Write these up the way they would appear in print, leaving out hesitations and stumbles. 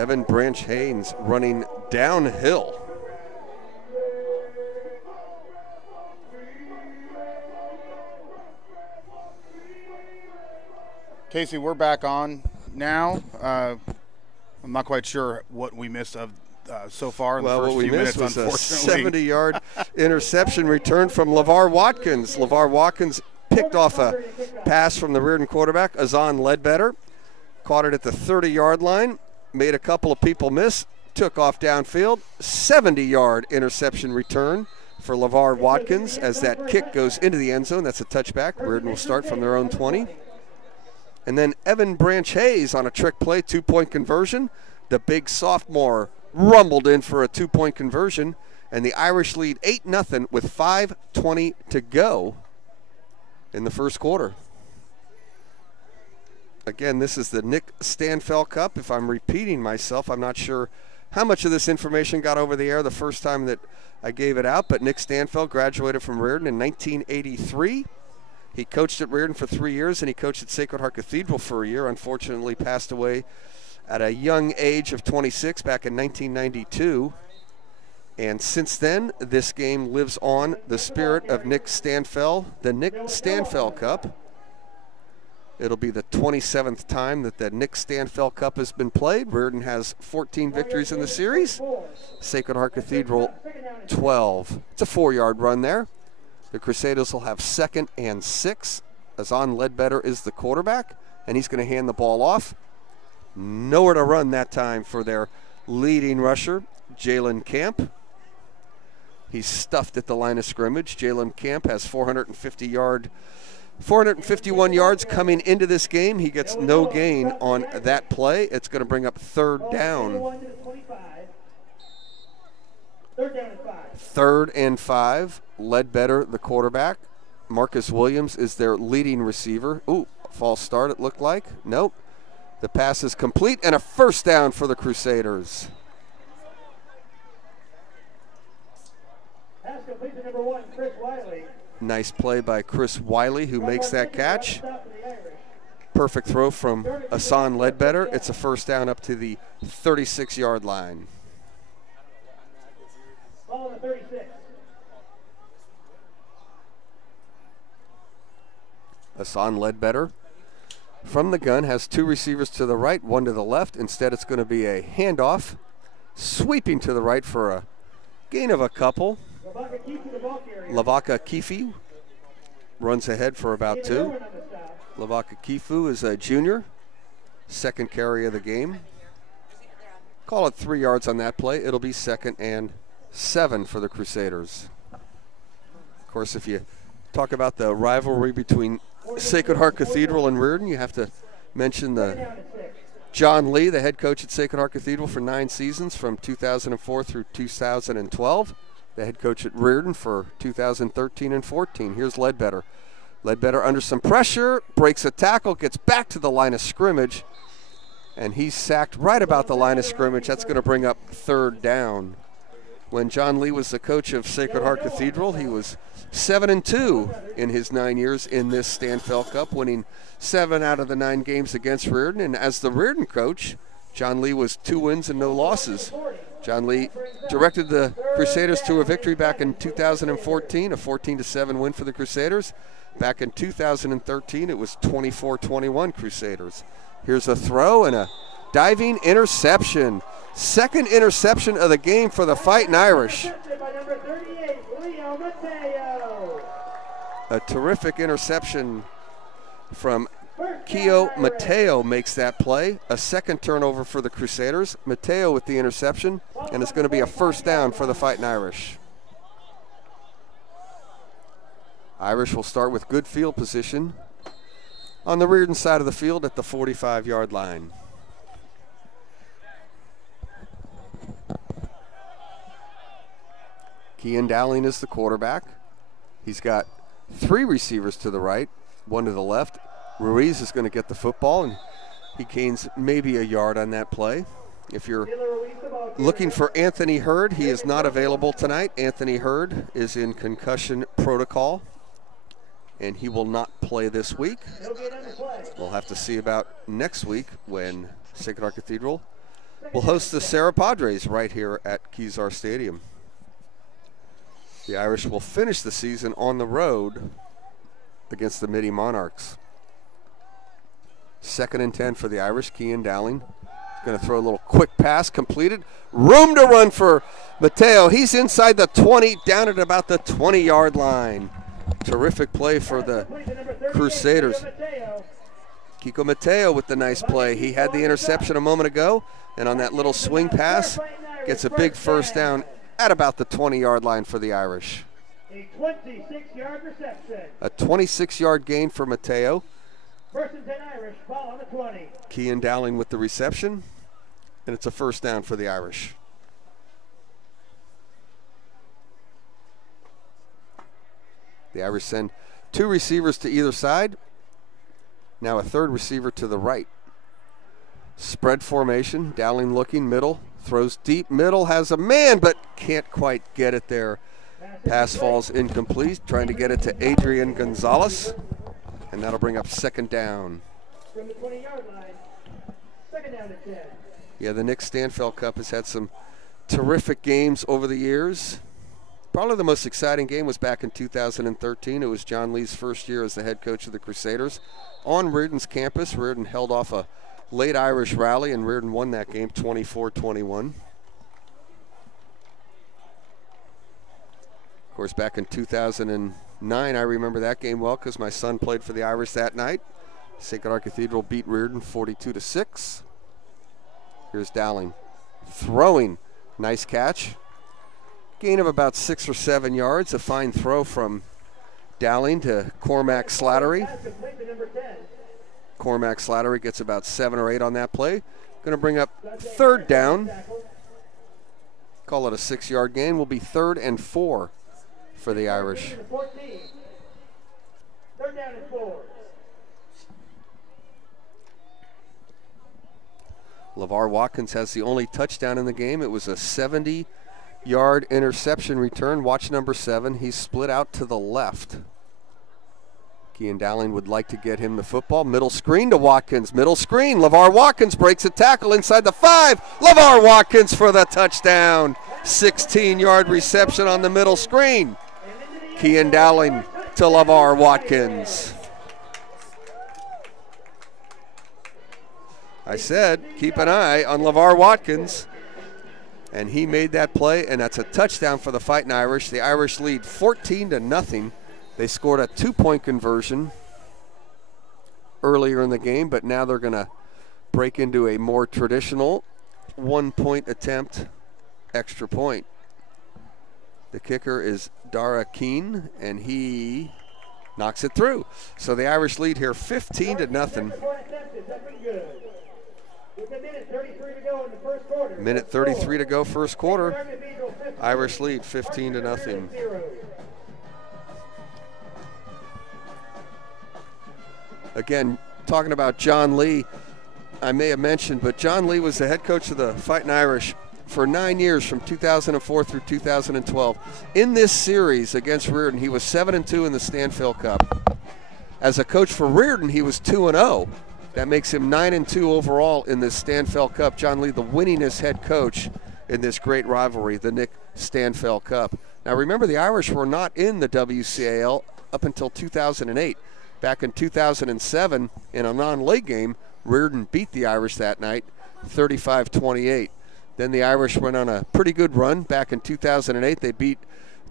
Evan Branch Haynes running downhill. Casey, we're back on now. I'm not quite sure what we missed of so far in the first few minutes, unfortunately. What we missed was a 70-yard interception return from LeVar Watkins. LeVar Watkins picked off a pass from the Riordan quarterback, Azan Ledbetter. Caught it at the 30-yard line, made a couple of people miss, took off downfield. 70-yard interception return for LeVar Watkins as that kick goes into the end zone. That's a touchback. Riordan will start from their own 20. And then Evan Branch Hayes on a trick play, 2-point conversion. The big sophomore rumbled in for a 2-point conversion, and the Irish lead 8-0 with 5:20 to go in the first quarter. Again, this is the Nick Stanfel Cup. If I'm repeating myself, I'm not sure how much of this information got over the air the first time that I gave it out, but Nick Stanfel graduated from Riordan in 1983. He coached at Riordan for 3 years, and he coached at Sacred Heart Cathedral for a year. Unfortunately, passed away at a young age of 26 back in 1992. And since then, this game lives on the spirit of Nick Stanfel, the Nick Stanfel Cup. It'll be the 27th time that the Nick Stanfel Cup has been played. Riordan has 14 victories in the series. Sacred Heart Cathedral, 12. It's a 4-yard run there. The Crusaders will have 2nd and 6. Azan Ledbetter is the quarterback, and he's going to hand the ball off. Nowhere to run that time for their leading rusher, Jalen Camp. He's stuffed at the line of scrimmage. Jalen Camp has 451 yards coming into this game. He gets no gain on that play. It's going to bring up 3rd down. 3rd and 5. Ledbetter, the quarterback. Marcus Williams is their leading receiver. Ooh, false start it looked like. Nope. The pass is complete and a 1st down for the Crusaders. Pass complete to number 1, Chris Wiley. Nice play by Chris Wiley, who makes that catch. Perfect throw from Azan Ledbetter. It's a 1st down up to the 36-yard line. Ball on the 36. Azan Ledbetter from the gun has 2 receivers to the right, 1 to the left. Instead, it's going to be a handoff, sweeping to the right for a gain of a couple. Lavaka Kifu runs ahead for about 2. Lavaka Kifu is a junior, 2nd carry of the game. Call it 3 yards on that play. It'll be 2nd and 7 for the Crusaders. Of course, if you talk about the rivalry between Sacred Heart Cathedral and Riordan, you have to mention the John Lee, the head coach at Sacred Heart Cathedral for 9 seasons from 2004 through 2012. The head coach at Riordan for 2013 and 14. Here's Ledbetter. Ledbetter under some pressure, breaks a tackle, gets back to the line of scrimmage, and he's sacked right about the line of scrimmage. That's going to bring up 3rd down. When John Lee was the coach of Sacred Heart Cathedral, he was 7-2 in his 9 years in this Stanfel Cup, winning 7 out of the 9 games against Riordan. And as the Riordan coach, John Lee was 2 wins and no losses. John Lee directed the Crusaders to a victory back in 2014, a 14-7 win for the Crusaders. Back in 2013, it was 24-21 Crusaders. Here's a throw and a diving interception. 2nd interception of the game for the Fightin Irish. A terrific interception from Keo Mateo makes that play. A 2nd turnover for the Crusaders. Mateo with the interception, and it's going to be a 1st down for the Fightin Irish. Irish will start with good field position on the Riordan side of the field at the 45-yard line. Kean Dowling is the quarterback. He's got 3 receivers to the right, 1 to the left. Ruiz is going to get the football, and he gains maybe a yard on that play. If you're looking for Anthony Hurd, he is not available tonight. Anthony Hurd is in concussion protocol, and he will not play this week. We'll have to see about next week when Sacred Heart Cathedral will host the Sarah Padres right here at Kezar Stadium. The Irish will finish the season on the road against the Midi Monarchs. 2nd and 10 for the Irish. Cian Dowling going to throw a little quick pass, completed. Room to run for Mateo. He's inside the 20, down at about the 20-yard line. Terrific play for the Crusaders. Kiko Mateo with the nice play. He had the interception a moment ago, and on that little swing pass, gets a big first down at about the 20-yard line for the Irish. A 26-yard reception. A 26-yard gain for Mateo. 1st and 10 Irish, ball on the 20. Cian Dowling with the reception, and it's a first down for the Irish. The Irish send 2 receivers to either side. Now a 3rd receiver to the right. Spread formation, Dowling looking, middle, throws deep, middle, has a man, but can't quite get it there. Pass falls incomplete, trying to get it to Adrian Gonzalez, and that'll bring up 2nd down. From the 20-yard line, 2nd down and 10. Yeah, the Nick Stanfel Cup has had some terrific games over the years. Probably the most exciting game was back in 2013. It was John Lee's first year as the head coach of the Crusaders. On Riordan's campus, Riordan held off a late Irish rally, and Riordan won that game 24-21. Of course, back in 2009, I remember that game well because my son played for the Irish that night. Sacred Heart Cathedral beat Riordan 42-6. Here's Dowling throwing. Nice catch. Gain of about 6 or 7 yards. A fine throw from Dowling to Cormac Slattery. Cormac Slattery gets about 7 or 8 on that play. Going to bring up 3rd down. Call it a 6-yard gain. Will be 3rd and 4 for the Irish. 3rd down and 4. LeVar Watkins has the only touchdown in the game. It was a 70-yard interception return. Watch number 7. He's split out to the left. Cian Dowling would like to get him the football. Middle screen to Watkins. Middle screen. LeVar Watkins breaks a tackle inside the 5. LeVar Watkins for the touchdown. 16-yard reception on the middle screen. Cian Dowling to LeVar Watkins. I said, keep an eye on LeVar Watkins. And he made that play, and that's a touchdown for the Fightin Irish. The Irish lead 14-0. They scored a 2-point conversion earlier in the game, but now they're going to break into a more traditional 1-point attempt, extra point. The kicker is Dara Keane, and he knocks it through. So the Irish lead here 15-0. Minute 33 to go first quarter. Irish lead 15-0. Again, talking about John Lee, I may have mentioned, but John Lee was the head coach of the Fightin Irish for 9 years, from 2004 through 2012. In this series against Riordan, he was 7-2 in the Stanfel Cup. As a coach for Riordan, he was 2-0. That makes him 9-2 overall in this Stanfel Cup. John Lee, the winningest head coach in this great rivalry, the Nick Stanfel Cup. Now remember, the Irish were not in the WCAL up until 2008. Back in 2007, in a non-league game, Riordan beat the Irish that night, 35-28. Then the Irish went on a pretty good run. Back in 2008, they beat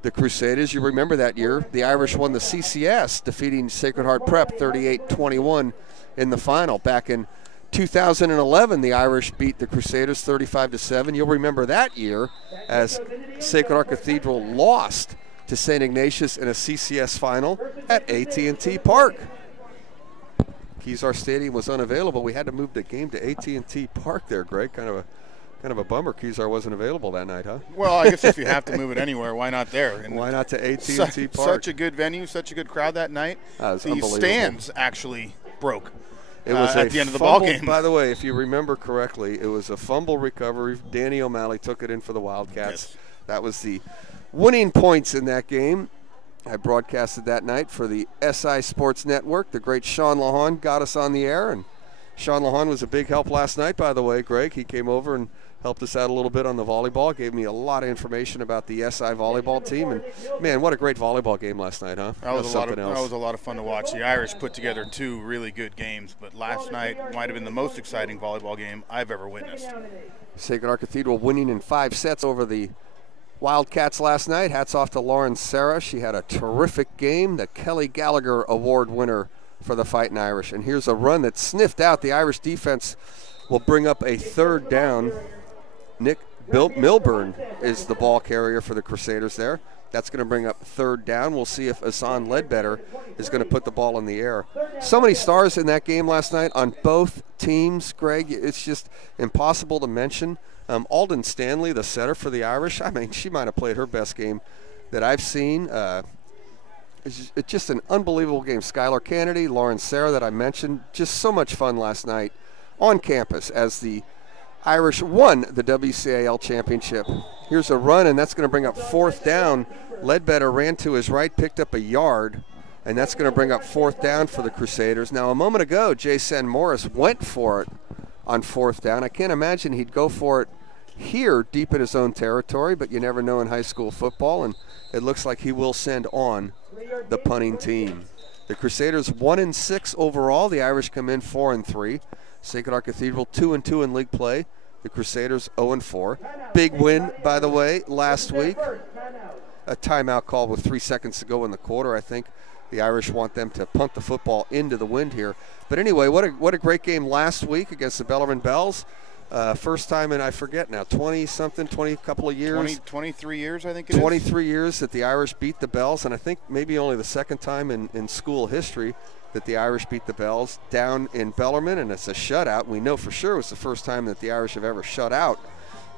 the Crusaders. You remember that year. The Irish won the CCS, defeating Sacred Heart Prep 38-21 in the final. Back in 2011, the Irish beat the Crusaders 35-7. You'll remember that year as Sacred Heart Cathedral lost to St. Ignatius in a CCS final at AT&T Park. Kezar Stadium was unavailable. We had to move the game to AT&T Park there, Greg. Kind of a bummer Kezar wasn't available that night, huh? Well, I guess if you have to move it anywhere, why not there? And why not to AT&T Park? Such a good venue, such a good crowd that night. The stands actually broke. It was at the end of the ball game. By the way, if you remember correctly, it was a fumble recovery. Danny O'Malley took it in for the Wildcats. Yes. That was the winning points in that game. I broadcasted that night for the SI Sports Network. The great Sean Lahan got us on the air, and Sean Lahan was a big help last night, by the way, Greg. He came over and helped us out a little bit on the volleyball, gave me a lot of information about the SI volleyball team. And, man, what a great volleyball game last night, huh? That was a lot of fun to watch. The Irish put together 2 really good games, but last night might have been the most exciting volleyball game I've ever witnessed. Sacred Heart Cathedral winning in 5 sets over the Wildcats last night. Hats off to Lauren Sarah. She had a terrific game. The Kelly Gallagher Award winner for the Fightin Irish. And here's a run that sniffed out. The Irish defense will bring up a 3rd down. Nick Milburn is the ball carrier for the Crusaders there. That's going to bring up 3rd down. We'll see if Hassan Ledbetter is going to put the ball in the air. So many stars in that game last night on both teams, Greg. It's just impossible to mention. Alden Stanley, the setter for the Irish, I mean, she might have played her best game that I've seen. It's just an unbelievable game. Skylar Kennedy, Lauren Sarah that I mentioned. Just so much fun last night on campus as the Irish won the WCAL championship. Here's a run, and that's going to bring up 4th down. Ledbetter ran to his right, picked up a yard, and that's going to bring up 4th down for the Crusaders. Now, a moment ago, Jason Morris went for it on 4th down. I can't imagine he'd go for it here deep in his own territory, but you never know in high school football, and it looks like he will send on the punting team. The Crusaders 1-6 overall. The Irish come in 4-3. Sacred Heart Cathedral 2-2 in league play. The Crusaders 0-4. Big win, by the way, last week. A timeout call with 3 seconds to go in the quarter. I think the Irish want them to punt the football into the wind here. But anyway, what a great game last week against the Bellarmine Bells. First time in, I forget now, 20-something, 20 couple of years. 23 years, I think it is. 23 years that the Irish beat the Bells, and I think maybe only the 2nd time in school history that the Irish beat the Bells down in Bellarmine, and it's a shutout. We know for sure it was the first time that the Irish have ever shut out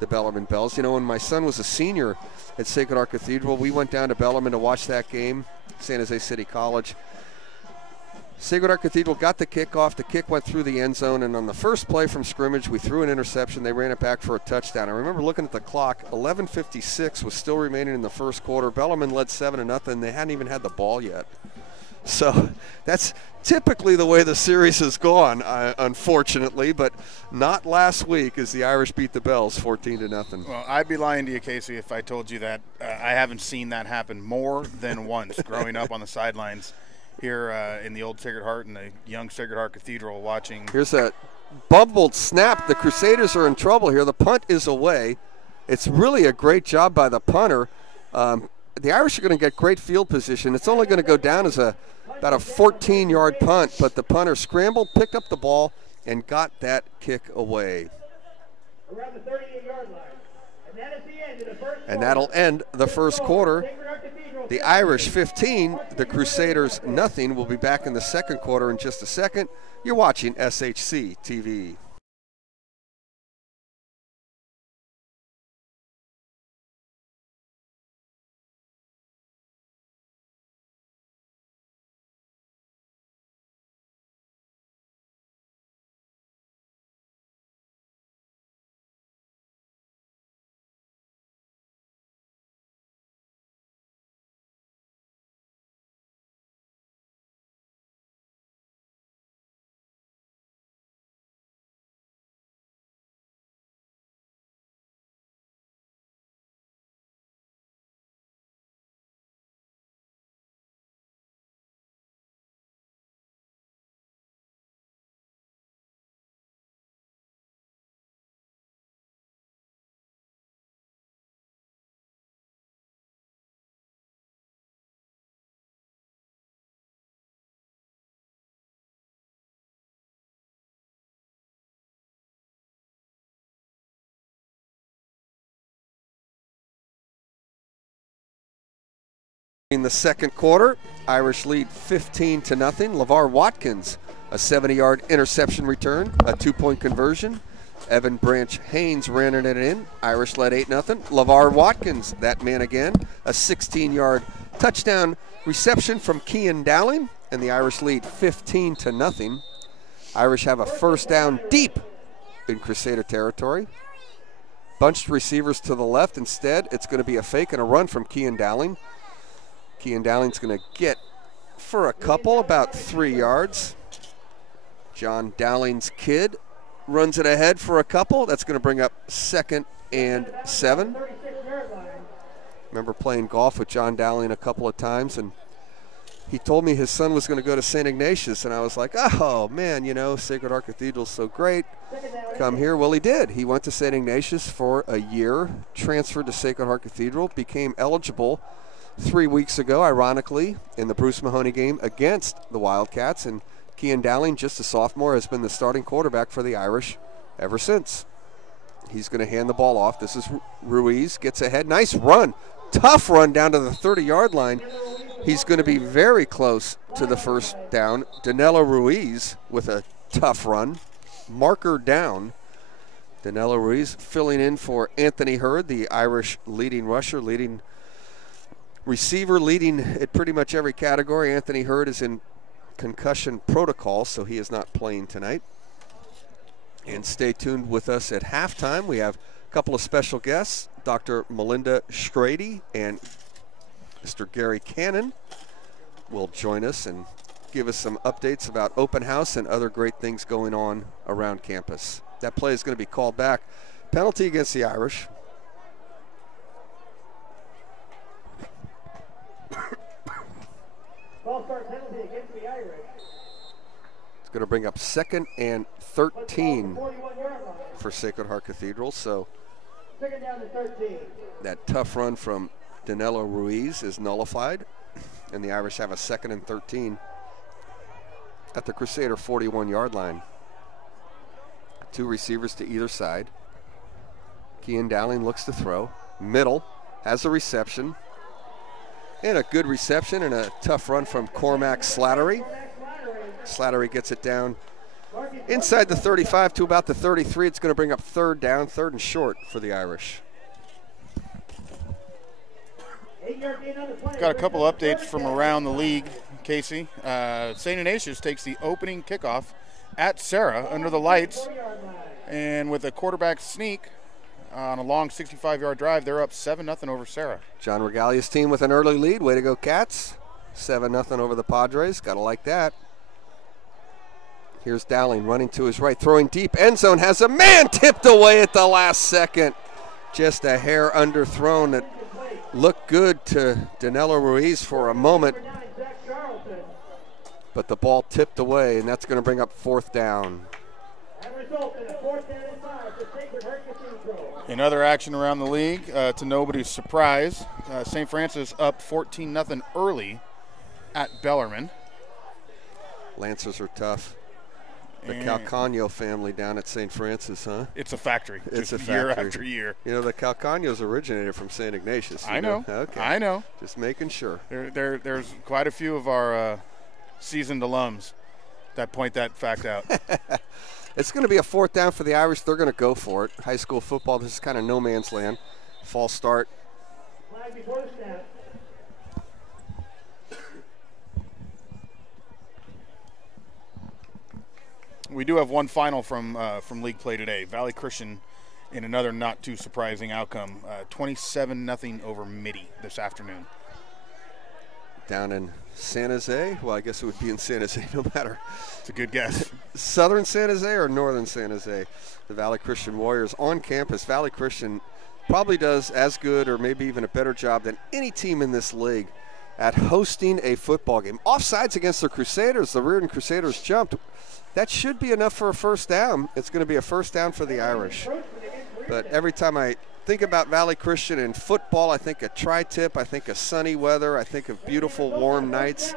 the Bellarmine Bells. You know, when my son was a senior at Sacred Heart Cathedral, we went down to Bellarmine to watch that game, San Jose City College. Sacred Heart Cathedral got the kickoff. The kick went through the end zone, and on the first play from scrimmage, we threw an interception. They ran it back for a touchdown. I remember looking at the clock. 11:56 was still remaining in the first quarter. Bellarmine led 7-0. They hadn't even had the ball yet. So that's typically the way the series has gone, unfortunately, but not last week as the Irish beat the Bells 14-0. Well, I'd be lying to you, Casey, if I told you that. I haven't seen that happen more than once growing up on the sidelines here in the old Sacred Heart and the young Sacred Heart Cathedral watching. Here's a bumbled snap. The Crusaders are in trouble here. The punt is away. It's really a great job by the punter. The Irish are going to get great field position. It's only going to go down as about a 14-yard punt, but the punter scrambled, picked up the ball, and got that kick away. Around the 38-yard line. And that is the end of the first and that'll end the first quarter. The Irish 15, the Crusaders nothing. We'll be back in the second quarter in just a second. You're watching SHC TV. In the second quarter, Irish lead 15-0. LeVar Watkins, a 70-yard interception return, a 2-point conversion. Evan Branch Haynes ran it in. Irish led 8-0. LeVar Watkins, that man again, a 16-yard touchdown reception from Kean Dowling, and the Irish lead 15-0. Irish have a first down deep in Crusader territory. Bunched receivers to the left. Instead, it's going to be a fake and a run from Kean Dowling. Kean Dowling's going to get for a couple, about 3 yards. John Dowling's kid runs it ahead for a couple. That's going to bring up 2nd and 7. 36-yard line. Remember playing golf with John Dowling a couple of times, and he told me his son was going to go to St. Ignatius, and I was like, oh, man, you know, Sacred Heart Cathedral's so great. Come here. Well, he did. He went to St. Ignatius for a year, transferred to Sacred Heart Cathedral, became eligible 3 weeks ago, ironically, in the Bruce Mahoney game against the Wildcats, and Kean Dowling, just a sophomore, has been the starting quarterback for the Irish ever since. He's going to hand the ball off. This is Ruiz, gets ahead. Nice run. Tough run down to the 30-yard line. He's going to be very close to the first down. Danilo Ruiz with a tough run. Marker down. Danilo Ruiz filling in for Anthony Hurd, the Irish leading rusher, leading receiver, leading at pretty much every category. Anthony Hurd is in concussion protocol, so he is not playing tonight. And stay tuned with us at halftime. We have a couple of special guests, Dr. Melinda Strady and Mr. Gary Cannon will join us and give us some updates about open house and other great things going on around campus. That play is going to be called back. Penalty against the Irish. False start penalty against the Irish. It's going to bring up 2nd and 13 41-yard line. for Sacred Heart Cathedral. So 2nd down to 13. that tough run from Danilo Ruiz is nullified, and the Irish have a 2nd and 13 at the Crusader 41-yard line. 2 receivers to either side. Kean Dowling looks to throw. Middle has a reception. And a good reception and a tough run from Cormac Slattery. Slattery gets it down inside the 35 to about the 33. It's going to bring up 3rd down, 3rd and short for the Irish. Got a couple updates from around the league, Casey. St. Ignatius takes the opening kickoff at Sarah under the lights, and with a quarterback sneak on a long 65-yard drive, they're up 7-0 over Sarah. John Regalia's team with an early lead. Way to go, Cats. 7-0 over the Padres. Got to like that. Here's Dowling running to his right, throwing deep. End zone has a man tipped away at the last second. Just a hair underthrown that looked good to Danilo Ruiz for a moment. But the ball tipped away, and that's going to bring up 4th down. In other action around the league, to nobody's surprise, St. Francis up 14-0 early at Bellarmine. Lancers are tough. The Calcagno family down at St. Francis, huh? It's a factory. It's a factory. Year after year. You know, the Calcagnos originated from St. Ignatius. I know. Okay. I know. Just making sure. There's quite a few of our seasoned alums that point that fact out. It's going to be a 4th down for the Irish. They're going to go for it. High school football, this is kind of no man's land. False start. Flag before the snap. We do have one final from league play today. Valley Christian, in another not too surprising outcome, 27-0 over Mitty this afternoon. Down in San Jose? Well, I guess it would be in San Jose no matter. It's a good guess. Southern San Jose or Northern San Jose? The Valley Christian Warriors on campus. Valley Christian probably does as good or maybe even a better job than any team in this league at hosting a football game. Offsides against the Crusaders. The Riordan Crusaders jumped. That should be enough for a 1st down. It's going to be a 1st down for the Irish. But every time I think about Valley Christian in football, I think of tri-tip, I think of sunny weather, I think of beautiful warm nights.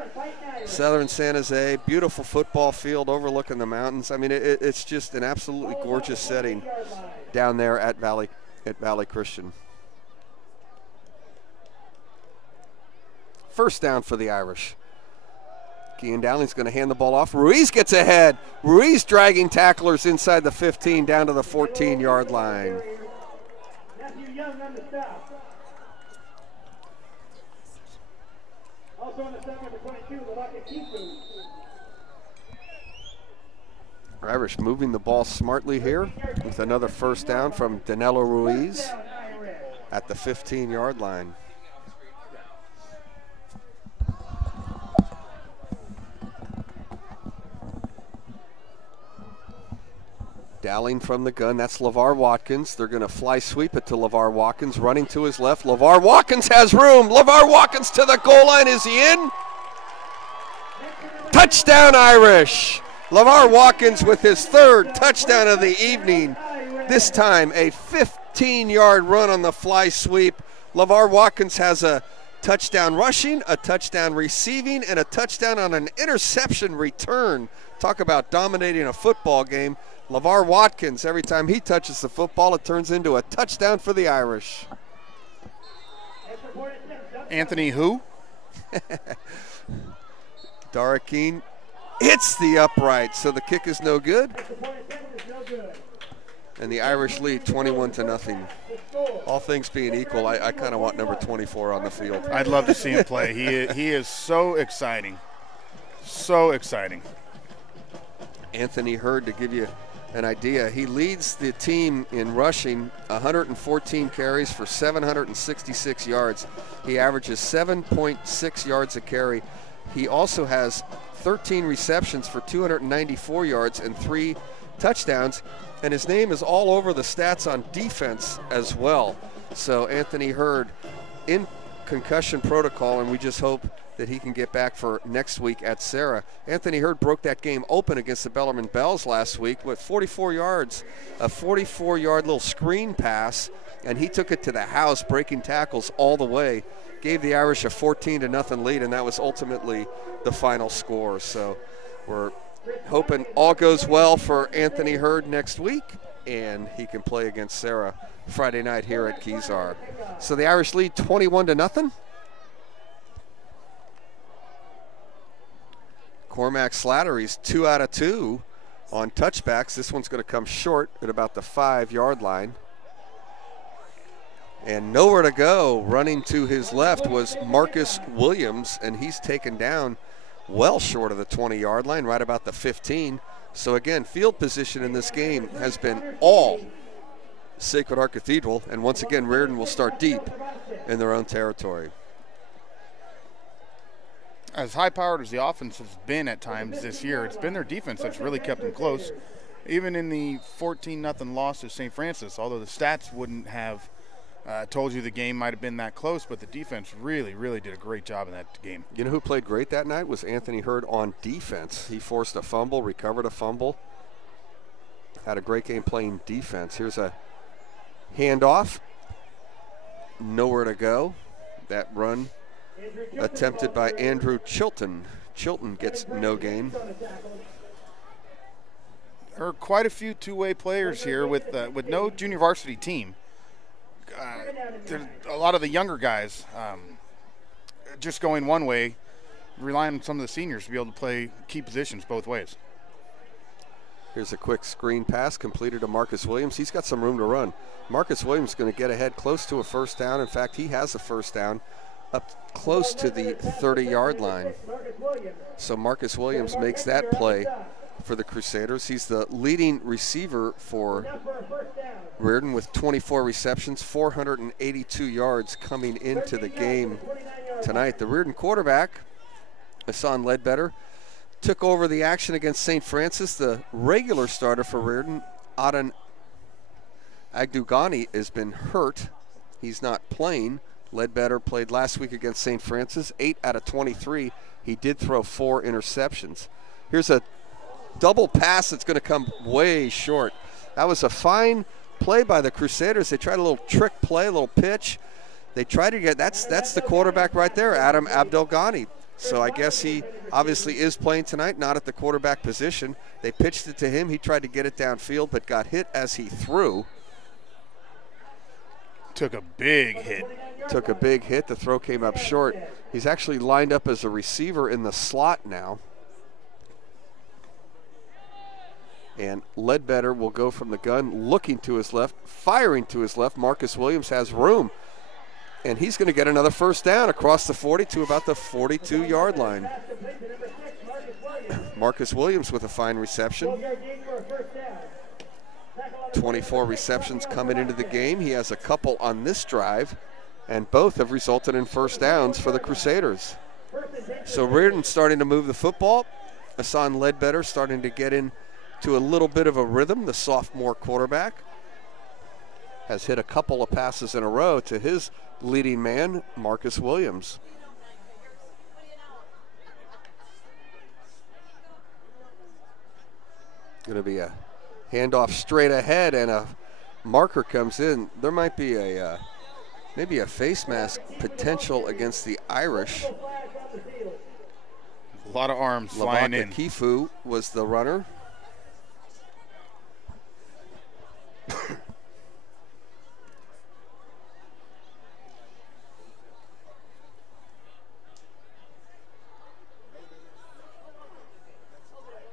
Southern San Jose, beautiful football field overlooking the mountains. I mean, it's just an absolutely gorgeous setting down there at Valley Christian. 1st down for the Irish. Kean Dowling's going to hand the ball off. Ruiz gets ahead. Ruiz dragging tacklers inside the 15 down to the 14-yard line. Also on the second, number 22, Irish moving the ball smartly here with another 1st down from Danilo Ruiz at the 15-yard line. Dowling from the gun, that's LeVar Watkins. They're going to fly sweep it to LeVar Watkins, running to his left. LeVar Watkins has room. LeVar Watkins to the goal line. Is he in? Touchdown Irish. LeVar Watkins with his 3rd touchdown of the evening. This time a 15-yard run on the fly sweep. LeVar Watkins has a touchdown rushing, a touchdown receiving, and a touchdown on an interception return. Talk about dominating a football game. LeVar Watkins, every time he touches the football, it turns into a touchdown for the Irish. Anthony who? Darakeen hits the upright, so the kick is no good. And the Irish lead 21-0. All things being equal, I kind of want number 24 on the field. I'd love to see him play. He is so exciting. So exciting. Anthony Hurd, to give you an idea, he leads the team in rushing, 114 carries for 766 yards. He averages 7.6 yards a carry. He also has 13 receptions for 294 yards and 3 touchdowns. And his name is all over the stats on defense as well. So Anthony Hurd in concussion protocol, and we just hope that he can get back for next week at Sarah. Anthony Hurd broke that game open against the Bellarmine Bells last week with 44 yards, a 44-yard little screen pass, and he took it to the house, breaking tackles all the way. Gave the Irish a 14-0 lead, and that was ultimately the final score. So we're hoping all goes well for Anthony Hurd next week, and he can play against Sarah Friday night here at Kezar. So the Irish lead 21-0. Cormac Slattery's 2 out of 2 on touchbacks. This one's going to come short at about the 5-yard line. And nowhere to go. Running to his left was Marcus Williams, and he's taken down well short of the 20-yard line, right about the 15. So again, field position in this game has been all Sacred Heart Cathedral, and once again, Riordan will start deep in their own territory. As high-powered as the offense has been at times this year, it's been their defense that's really kept them close. Even in the 14-0 loss to St. Francis, although the stats wouldn't have told you the game might have been that close, but the defense really, really did a great job in that game. You know who played great that night was Anthony Hurd on defense. He forced a fumble, recovered a fumble, had a great game playing defense. Here's a handoff, nowhere to go. That run attempted by Andrew Chilton. Chilton gets no gain. There are quite a few two-way players here with no junior varsity team. A lot of the younger guys just going one way, relying on some of the seniors to be able to play key positions both ways. Here's a quick screen pass completed to Marcus Williams. He's got some room to run. Marcus Williams is going to get ahead close to a first down. In fact, he has a first down up close to the 30-yard line. So Marcus Williams makes that play for the Crusaders. He's the leading receiver for Riordan with 24 receptions, 482 yards coming into the game tonight. The Riordan quarterback, Hassan Ledbetter, took over the action against St. Francis. The regular starter for Riordan, Adan Agdugani, has been hurt. He's not playing. Ledbetter played last week against St. Francis, 8 out of 23. He did throw 4 interceptions. Here's a double pass that's going to come way short. That was a fine play by the Crusaders. They tried a little trick play, a little pitch. They tried to get, that's the quarterback right there, Adam Abdelghani. So I guess he obviously is playing tonight, not at the quarterback position. They pitched it to him. He tried to get it downfield, but got hit as he threw. Took a big hit. Took a big hit. The throw came up short. He's actually lined up as a receiver in the slot now. And Ledbetter will go from the gun, looking to his left, firing to his left. Marcus Williams has room. And he's going to get another first down across the 40 to about the 42-yard line. Marcus Williams with a fine reception. 24 receptions coming into the game. He has a couple on this drive, and both have resulted in first downs for the Crusaders. So Riordan starting to move the football. Hassan Ledbetter starting to get in to a little bit of a rhythm. The sophomore quarterback has hit a couple of passes in a row to his leading man, Marcus Williams. Going to be a handoff straight ahead, and a marker comes in. There might be a maybe a face mask potential against the Irish. A lot of arms flying in. Kifu was the runner.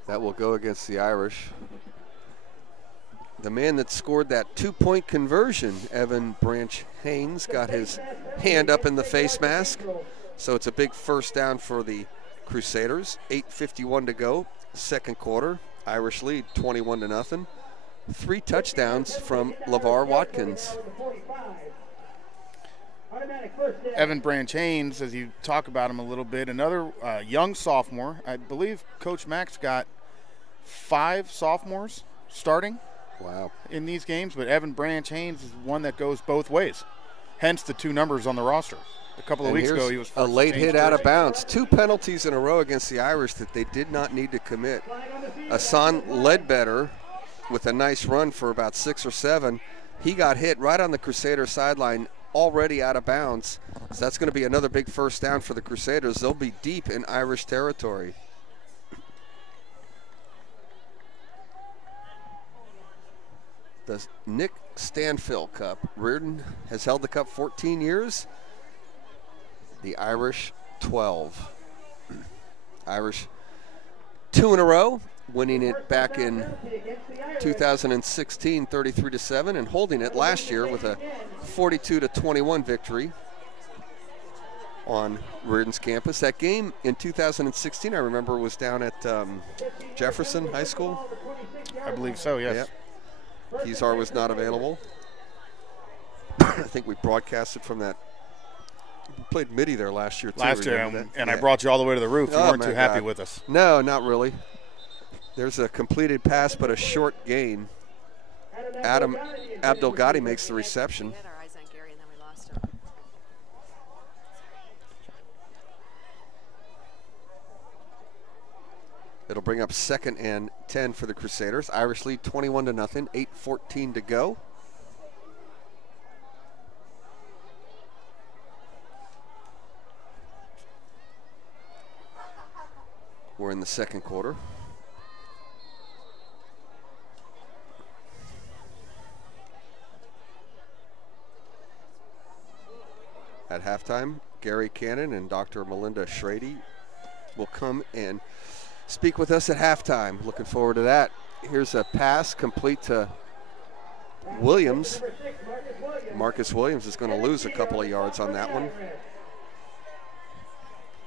That will go against the Irish. The man that scored that 2-point conversion, Evan Branch Haynes, got his hand up in the face mask. So it's a big first down for the Crusaders. 8:51 to go, second quarter. Irish lead 21-0. 3 touchdowns from LeVar Watkins. Evan Branch Haynes, as you talk about him a little bit, another young sophomore. I believe Coach Mack's got 5 sophomores starting. Wow. In these games, but Evan Branch Haynes is one that goes both ways. Hence the 2 numbers on the roster. A couple of weeks ago, he was a late hit out of bounds. 2 penalties in a row against the Irish that they did not need to commit. Hassan Ledbetter with a nice run for about 6 or 7. He got hit right on the Crusader sideline, already out of bounds. So that's going to be another big first down for the Crusaders. They'll be deep in Irish territory. The Nick Stanfel Cup. Riordan has held the cup 14 years. The Irish 12. Irish 2 in a row, winning it back in 2016, 33-7, and holding it last year with a 42-21 victory on Riordan's campus. That game in 2016, I remember, was down at Jefferson High School. I believe so, yes. Yep. Kezar was not available. I think we broadcasted from that. We played Midi there last year, too. Last year, and I brought you all the way to the roof. You weren't too happy with us. No, not really. There's a completed pass, but a short gain. Adam Abdelghadi makes the reception. It'll bring up 2nd and 10 for the Crusaders. Irish lead 21-0, 8:14 to go. We're in the second quarter. At halftime, Gary Cannon and Dr. Melinda Schrady will come and speak with us at halftime. Looking forward to that. Here's a pass complete to Williams. Marcus Williams is going to lose a couple of yards on that one.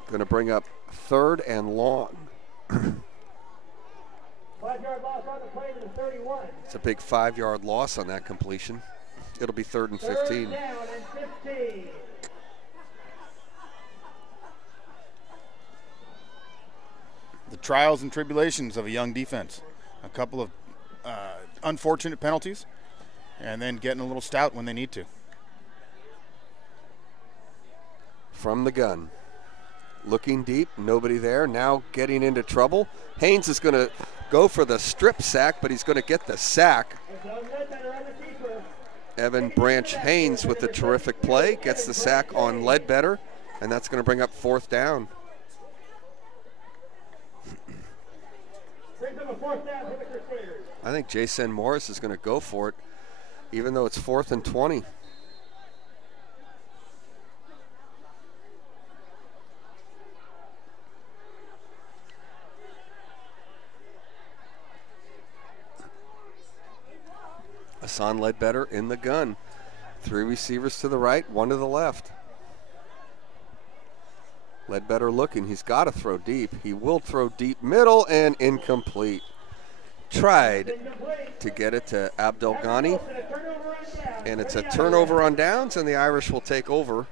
Going to bring up 3rd and long. It's a big 5-yard loss on that completion. It'll be 3rd and 15. The trials and tribulations of a young defense. A couple of unfortunate penalties, and then getting a little stout when they need to. From the gun. Looking deep, nobody there. Now getting into trouble. Haynes is going to go for the strip sack, but he's going to get the sack. Evan Branch Haynes with the terrific play. Gets the sack on Ledbetter, and that's going to bring up 4th down. I think Jason Morris is going to go for it, even though it's 4th and 20. Hassan Ledbetter in the gun. 3 receivers to the right, 1 to the left. Ledbetter looking, he's got to throw deep. He will throw deep middle and incomplete. Tried to get it to Abdelghani, and it's a turnover on downs, and the Irish will take over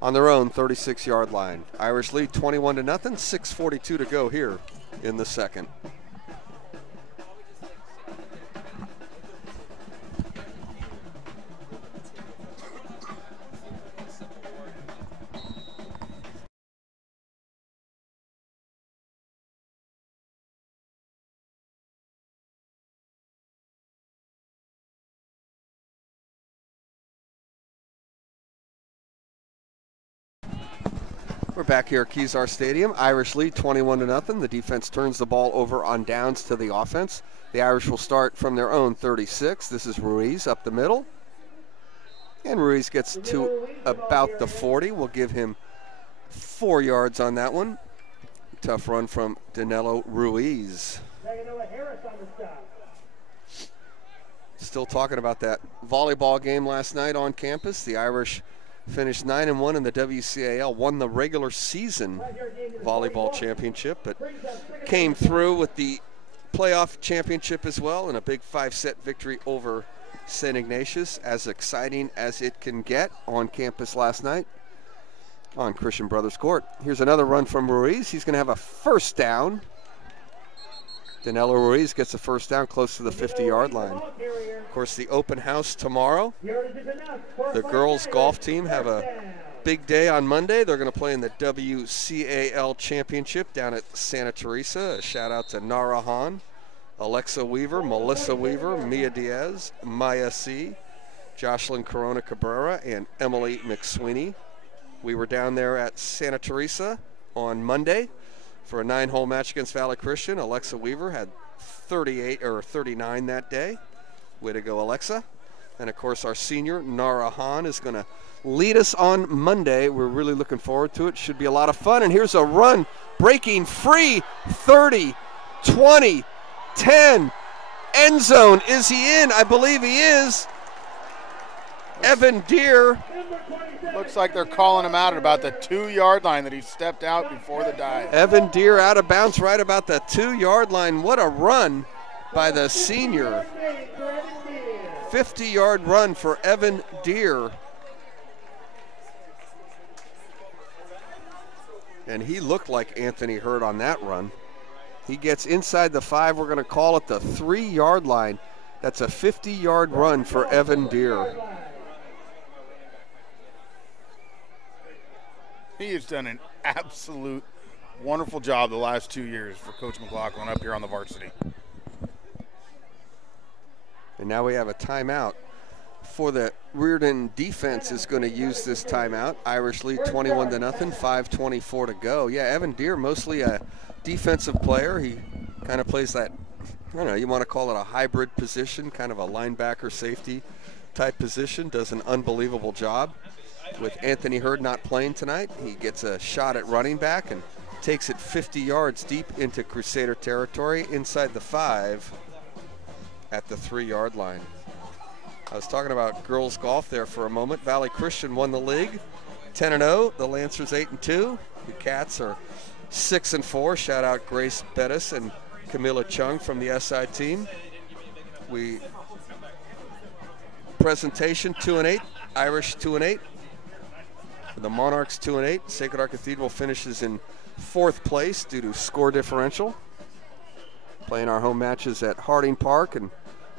on their own 36-yard line. Irish lead 21-0, 6:42 to go here in the second. We're back here at Kezar Stadium. Irish lead 21-0. The defense turns the ball over on downs to the offense. The Irish will start from their own 36. This is Ruiz up the middle. And Ruiz gets to about the 40. We'll give him 4 yards on that one. Tough run from Danilo Ruiz. Still talking about that volleyball game last night on campus. The Irish finished 9-1 in the WCAL, won the regular season volleyball championship, but came through with the playoff championship as well in a big 5-set victory over St. Ignatius, as exciting as it can get on campus last night on Christian Brothers Court. Here's another run from Ruiz. He's going to have a first down. Danilo Ruiz gets a first down close to the 50-yard line. Of course, the open house tomorrow. The girls golf team have a big day on Monday. They're going to play in the WCAL championship down at Santa Teresa. A shout out to Nara Hahn, Alexa Weaver, Melissa Weaver, Mia Diaz, Maya C., Jocelyn Corona Cabrera, and Emily McSweeney. We were down there at Santa Teresa on Monday for a 9-hole match against Valley Christian. Alexa Weaver had 38 or 39 that day. Way to go, Alexa. And of course, our senior, Nara Hahn, is going to lead us on Monday. We're really looking forward to it. Should be a lot of fun. And here's a run, breaking free, 30, 20, 10. End zone. Is he in? I believe he is. Evan Deere. Looks like they're calling him out at about the 2-yard line that he stepped out before the dive. Evan Deere out of bounds right about the 2-yard line. What a run by the senior. 50-yard run for Evan Deere. And he looked like Anthony Hurd on that run. He gets inside the 5. We're going to call it the 3-yard line. That's a 50-yard run for Evan Deere. He has done an absolute wonderful job the last 2 years for Coach McLaughlin up here on the varsity. And now we have a timeout for the Riordan defense is going to use this timeout. Irish lead 21-0, 5:24 to go. Yeah, Evan Deere, mostly a defensive player. He kind of plays that, I don't know, you want to call it a hybrid position, kind of a linebacker safety type position. Does an unbelievable job. With Anthony Hurd not playing tonight, he gets a shot at running back and takes it 50 yards deep into Crusader territory inside the 5 at the 3-yard line. I was talking about girls golf there for a moment. Valley Christian won the league 10-0. The Lancers 8-2. The Cats are 6-4. Shout out Grace Bettis and Camilla Chung from the SI team. Presentation 2-8. Irish 2-8. The Monarchs 2-8. Sacred Heart Cathedral finishes in 4th place due to score differential. Playing our home matches at Harding Park and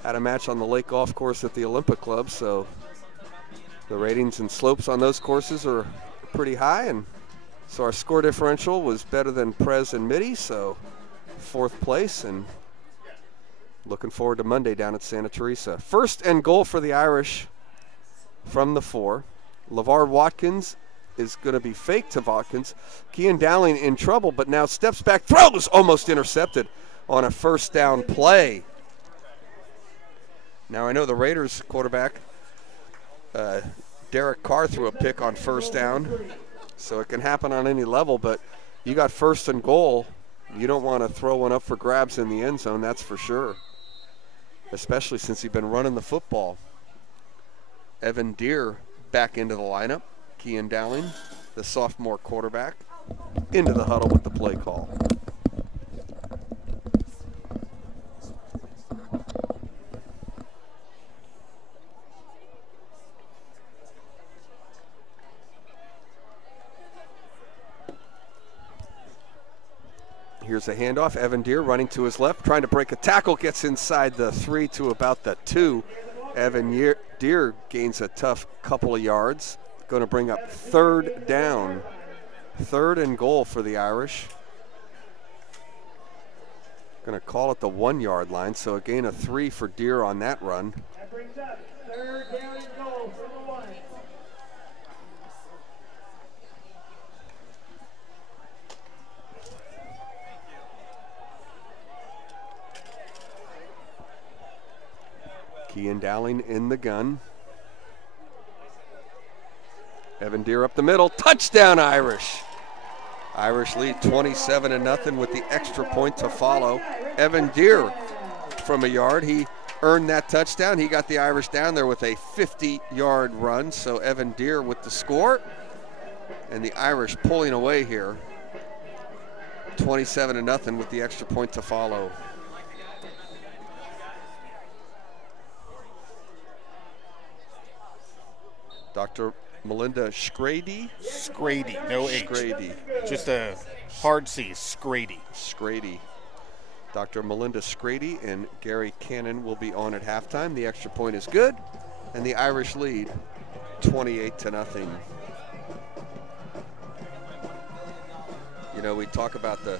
had a match on the Lake Golf Course at the Olympic Club. So the ratings and slopes on those courses are pretty high, and so our score differential was better than Prez and Mitty. So 4th place, and looking forward to Monday down at Santa Teresa. 1st and goal for the Irish from the 4. LeVar Watkins is going to be fake to Watkins. Kean Dowling in trouble, but now steps back, throws, almost intercepted on a 1st down play. Now I know the Raiders quarterback, Derek Carr, threw a pick on 1st down, so it can happen on any level, but you got 1st and goal. You don't want to throw one up for grabs in the end zone, that's for sure, especially since you've been running the football. Evan Deere back into the lineup. Kean Dowling, the sophomore quarterback, into the huddle with the play call. Here's a handoff. Evan Deere running to his left, trying to break a tackle, gets inside the 3 to about the 2. Evan Deere gains a tough couple of yards. Going to bring up 3rd down. 3rd and goal for the Irish. Going to call it the 1-yard line, so a gain of 3 for Deere on that run. That brings up 3rd down and goal from the 1. Kean Dowling in the gun. Evan Deere up the middle. Touchdown, Irish. Irish lead 27-0 with the extra point to follow. Evan Deere from a yard. He earned that touchdown. He got the Irish down there with a 50-yard run. So Evan Deere with the score. And the Irish pulling away here. 27-0 with the extra point to follow. Dr. Melinda Scrady. Scrady, no H. Scrady. Just a hard C, Scrady. Scrady. Dr. Melinda Scrady and Gary Cannon will be on at halftime. The extra point is good, and the Irish lead 28-0. You know, we talk about the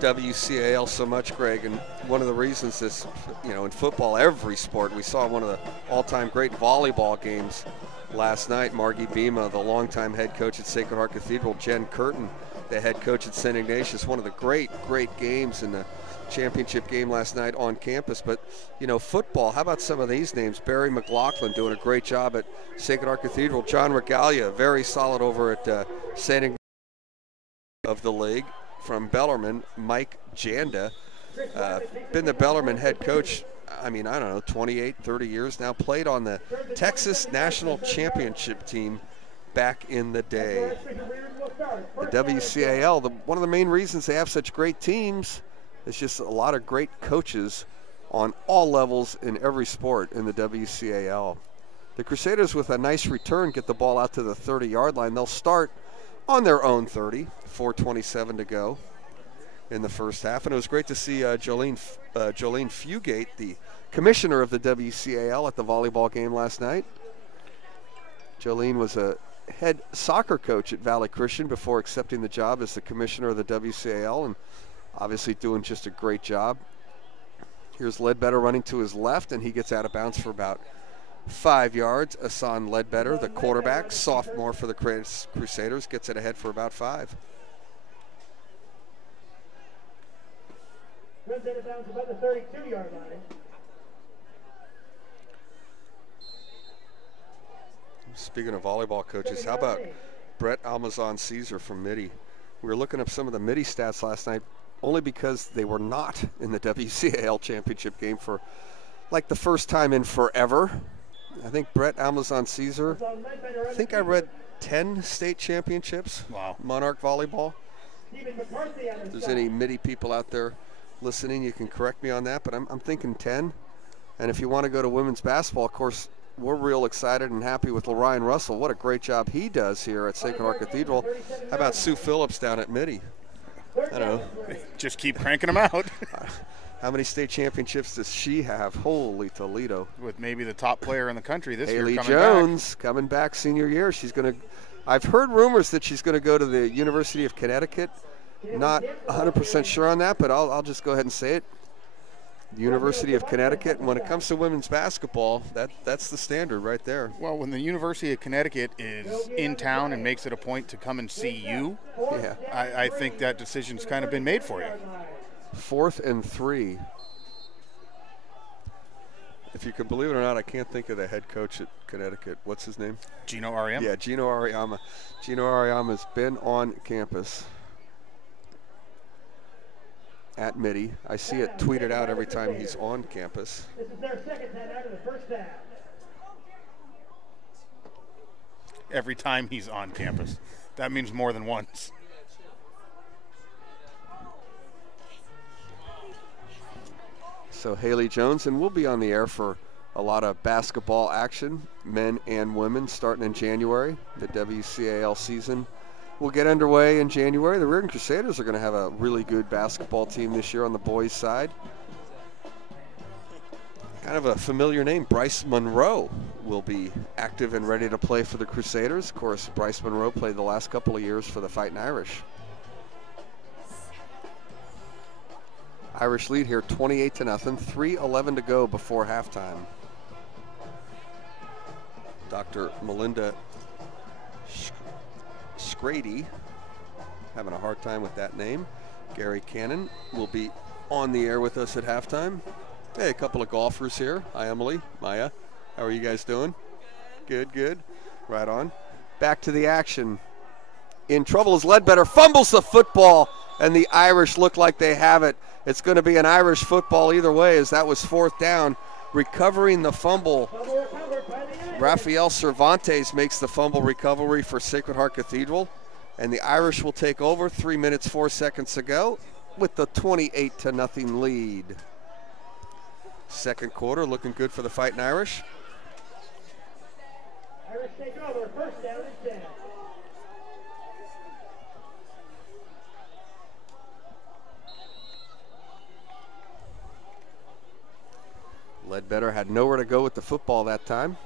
WCAL so much, Greg, and one of the reasons this, you know, in football, every sport, we saw one of the all-time great volleyball games last night. Margie Bima, the longtime head coach at Sacred Heart Cathedral, Jen Curtin, the head coach at St. Ignatius, one of the great games in the championship game last night on campus. But, you know, football, how about some of these names? Barry McLaughlin doing a great job at Sacred Heart Cathedral. John Regalia, very solid over at St. Ignatius of the league. From Bellarmine, Mike Janda, been the Bellarmine head coach, I mean, I don't know, 28, 30 years now. Played on the Texas National Championship team back in the day. The WCAL, one of the main reasons they have such great teams is just a lot of great coaches on all levels in every sport in the WCAL. The Crusaders, with a nice return, get the ball out to the 30-yard line. They'll start on their own 30, 4:27 to go in the first half. And it was great to see Jolene Fugate, the commissioner of the WCAL, at the volleyball game last night. Jolene was a head soccer coach at Valley Christian before accepting the job as the commissioner of the WCAL, and obviously doing just a great job. Here's Ledbetter running to his left, and he gets out of bounds for about 5 yards. Asan Ledbetter, the quarterback, sophomore for the Crusaders, gets it ahead for about 5. Runs out of bounds about the 32-yard line. Speaking of volleyball coaches, how about Brett Almazan Caesar from Midi? We were looking up some of the Midi stats last night, only because they were not in the WCAL championship game for like the first time in forever. I think Brett Almazan Caesar, I think I read 10 state championships. Wow. Monarch volleyball. If there's any Midi people out there listening, you can correct me on that, but I'm thinking 10. And if you want to go to women's basketball, of course, we're real excited and happy with Lorian Russell. What a great job he does here at Sacred Heart Cathedral. How about Sue Phillips down at Midi? I don't know. Just keep cranking them out. How many state championships does she have? Holy Toledo. With maybe the top player in the country this Haley year Jones coming back senior year. She's going to, I've heard rumors that she's going to go to the University of Connecticut. Not 100% sure on that, but I'll just go ahead and say it. The University of Connecticut. And when it comes to women's basketball, that's the standard right there. Well, when the University of Connecticut is in town and makes it a point to come and see you, Yeah. I think that decision's kind of been made for you. 4th and 3. If you can believe it or not, I can't think of the head coach at Connecticut. What's his name? Gino Ariam? Yeah, Gino Ariama. Gino Ariama's been on campus at Midi. I see it tweeted out every time he's on campus. This is their second time out of the first half. Every time he's on campus. That means more than once. So Haley Jones, and we'll be on the air for a lot of basketball action, men and women, starting in January. The WCAL season will get underway in January. The Riordan Crusaders are going to have a really good basketball team this year on the boys' side. Kind of a familiar name, Bryce Monroe, will be active and ready to play for the Crusaders. Of course, Bryce Monroe played the last couple of years for the Fightin Irish. Irish lead here 28-0, 3:11 to go before halftime. Dr. Melinda Scrady, having a hard time with that name. Gary Cannon will be on the air with us at halftime. Hey, a couple of golfers here. Hi, Emily, Maya. How are you guys doing? Good, good. Right on. Back to the action. In trouble is Ledbetter. Fumbles the football, and the Irish look like they have it. It's going to be an Irish football either way, as that was 4th down. Recovering the fumble, Rafael Cervantes makes the fumble recovery for Sacred Heart Cathedral, and the Irish will take over 3 minutes, 4 seconds to go with the 28-0 lead. Second quarter looking good for the Fightin Irish. Irish take over, first down and 10. Ledbetter had nowhere to go with the football that time.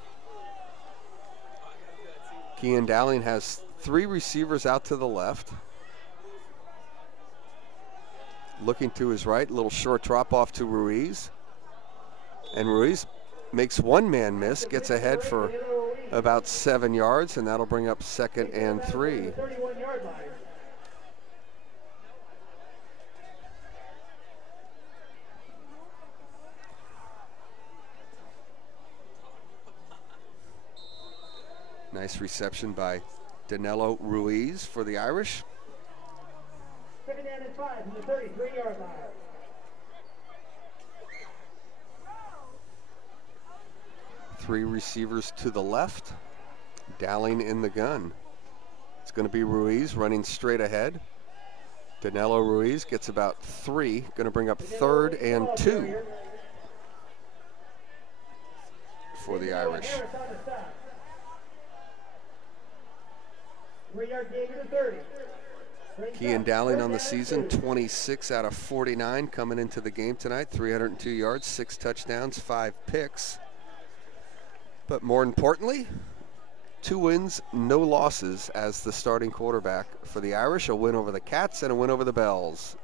Kean Dowling has 3 receivers out to the left. Looking to his right, little short drop off to Ruiz. And Ruiz makes one man miss, gets ahead for about 7 yards, and that'll bring up 2nd and 3. 31-yard line. Nice reception by Danilo Ruiz for the Irish. 2nd down and 5 from the 33-yard line. Three receivers to the left. Dowling in the gun. It's going to be Ruiz running straight ahead. Danilo Ruiz gets about 3. Going to bring up 3rd and 2 for the Irish. Kean Dowling on the season, 26 out of 49 coming into the game tonight. 302 yards, 6 touchdowns, 5 picks. But more importantly, 2 wins, no losses as the starting quarterback for the Irish. A win over the Cats and a win over the Bells.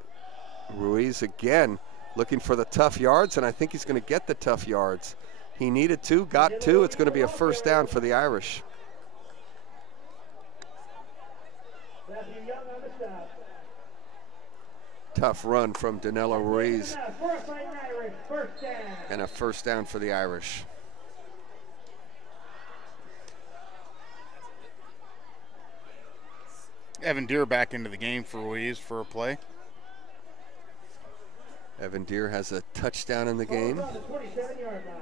Ruiz again looking for the tough yards, and I think he's going to get the tough yards. He needed 2, got 2. It's going to be a first down for the Irish. Tough run from Danilo Ruiz. And a first down for the Irish. Evan Deere back into the game for Ruiz for a play. Evan Deere has a touchdown in the game. On the 27-yard line.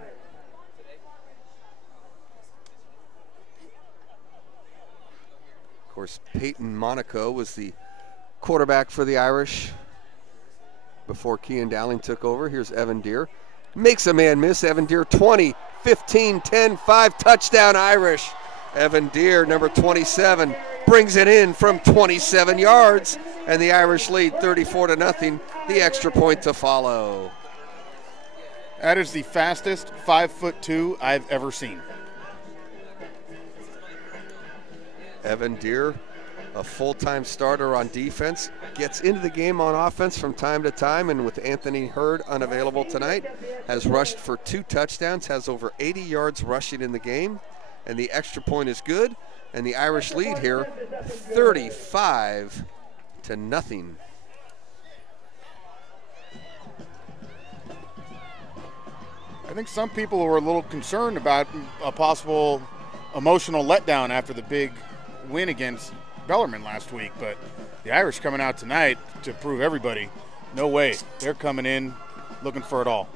Of course, Peyton Monaco was the quarterback for the Irish before Kean Dowling took over. Here's Evan Deere. Makes a man miss. Evan Deere 20, 15, 10, 5, touchdown Irish. Evan Deere, number 27, brings it in from 27 yards, and the Irish lead 34-0. The extra point to follow. That is the fastest 5'2" I've ever seen. Evan Deere, a full-time starter on defense, gets into the game on offense from time to time, and with Anthony Hurd unavailable tonight, has rushed for 2 touchdowns, has over 80 yards rushing in the game, and the extra point is good, and the Irish lead here 35-0. I think some people were a little concerned about a possible emotional letdown after the big win against Bellarmine last week, but the Irish coming out tonight to prove everybody, no way. They're coming in looking for it all.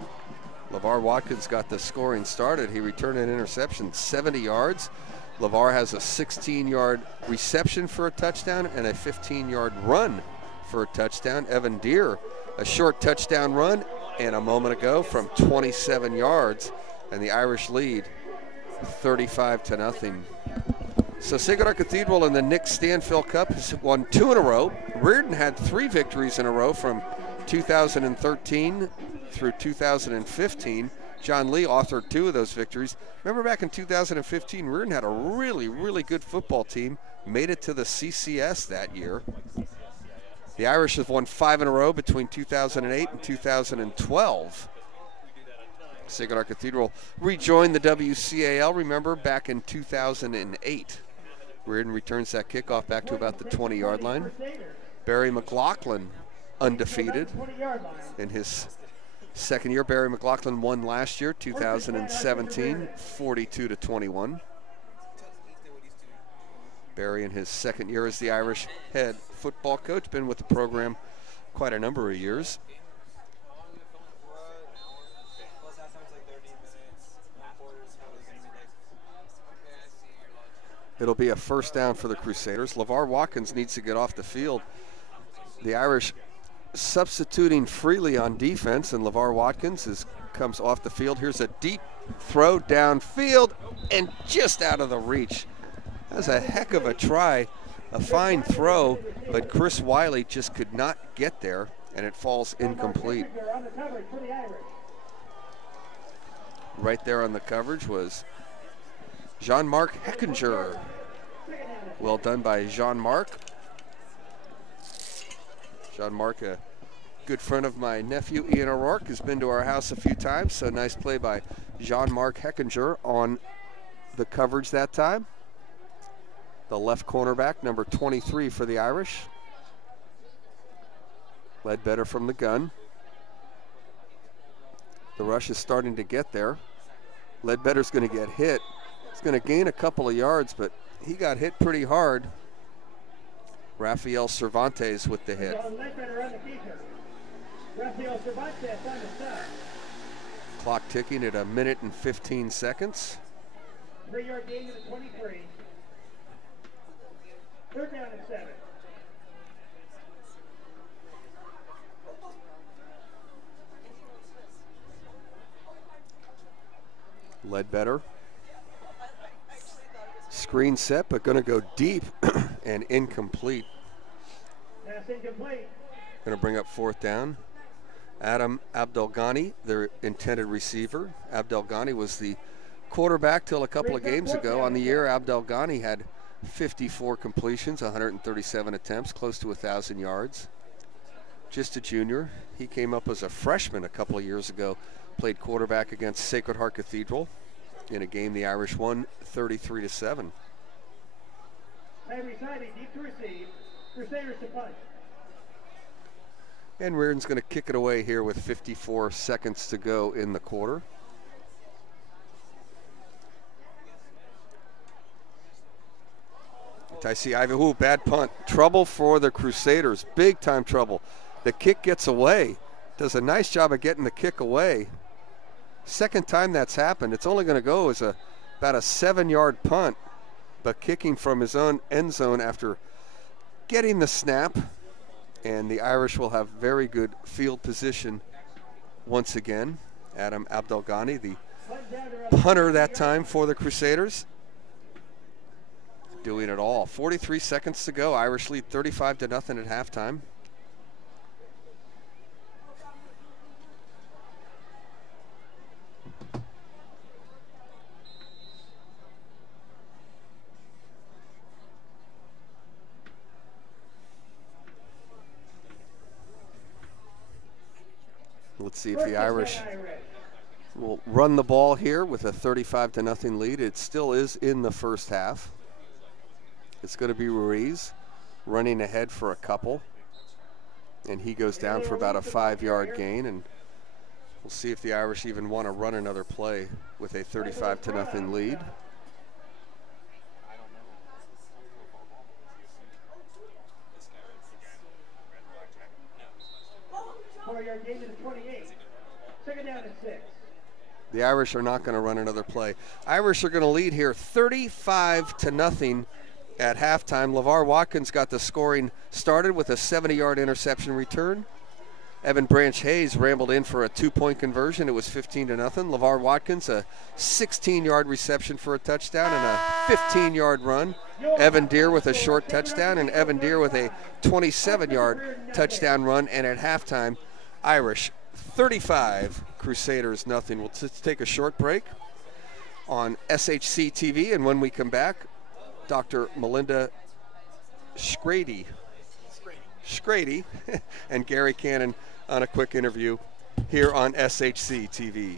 LeVar Watkins got the scoring started. He returned an interception, 70 yards. LeVar has a 16-yard reception for a touchdown and a 15-yard run for a touchdown. Evan Deere, a short touchdown run, and a moment ago from 27 yards, and the Irish lead 35-0. So Sacred Heart Cathedral in the Nick Stanfel Cup has won 2 in a row. Riordan had 3 victories in a row from 2013 through 2015. John Lee authored 2 of those victories. Remember back in 2015, Riordan had a really, really good football team, made it to the CCS that year. The Irish have won 5 in a row between 2008 and 2012. Sacred Heart Cathedral rejoined the WCAL, remember, back in 2008. Riordan returns that kickoff back to about the 20-yard line. Barry McLaughlin undefeated in his Second year, Barry McLaughlin won last year, 2017, 42-21. Barry in his second year as the Irish head football coach, been with the program quite a number of years. It'll be a first down for the Crusaders. LeVar Watkins needs to get off the field. The Irish substituting freely on defense, and LeVar Watkins comes off the field. Here's a deep throw downfield and just out of the reach. That's a heck of a try, a fine throw, but Chris Wiley just could not get there, and it falls incomplete. Right there on the coverage was Jean-Marc Heckinger. Well done by Jean-Marc. Jean-Marc, a good friend of my nephew Ian O'Rourke, has been to our house a few times, so nice play by Jean-Marc Heckinger on the coverage that time. The left cornerback, number 23 for the Irish. Ledbetter from the gun. The rush is starting to get there. Ledbetter's going to get hit. He's going to gain a couple of yards, but he got hit pretty hard. Rafael Cervantes with the hit. Clock ticking at 1 minute and 15 seconds. 3-yard gain to the 23. Third down and 7. Ledbetter. Screen set, but going to go deep and incomplete. Pass incomplete. Going to bring up fourth down. Adam Abdelghani, their intended receiver. Abdelghani was the quarterback till a couple of games ago. On the year, Abdelghani had 54 completions, 137 attempts, close to 1,000 yards. Just a junior. He came up as a freshman a couple of years ago, played quarterback against Sacred Heart Cathedral in a game the Irish won 33-7. Henry Sidey, deep to receive. Crusaders to punt. And Riordan's going to kick it away here with 54 seconds to go in the quarter. Tycee Ivy, ooh, bad punt. Trouble for the Crusaders, big time trouble. The kick gets away. Does a nice job of getting the kick away. Second time that's happened. It's only going to go as about a 7-yard punt, but kicking from his own end zone after getting the snap. And the Irish will have very good field position once again. Adam Abdelghani, the punter that time for the Crusaders, doing it all. 43 seconds to go. Irish lead 35-0 at halftime. Let's see if the Irish will run the ball here with a 35-0 lead. It still is in the first half. It's going to be Ruiz running ahead for a couple, and he goes down for about a 5-yard gain, and we'll see if the Irish even want to run another play with a 35-0 lead. The Irish are not going to run another play. Irish are going to lead here 35-0 at halftime. LeVar Watkins got the scoring started with a 70-yard interception return. Evan Branch Hayes rambled in for a 2-point conversion. It was 15-0. LeVar Watkins, a 16-yard reception for a touchdown and a 15-yard run. Evan Deere with a short touchdown, and Evan Deere with a 27-yard touchdown run. And at halftime, Irish 35, Crusaders nothing. We'll take a short break on SHC TV, and when we come back, Dr. Melinda Schrady and Gary Cannon on a quick interview here on SHC TV.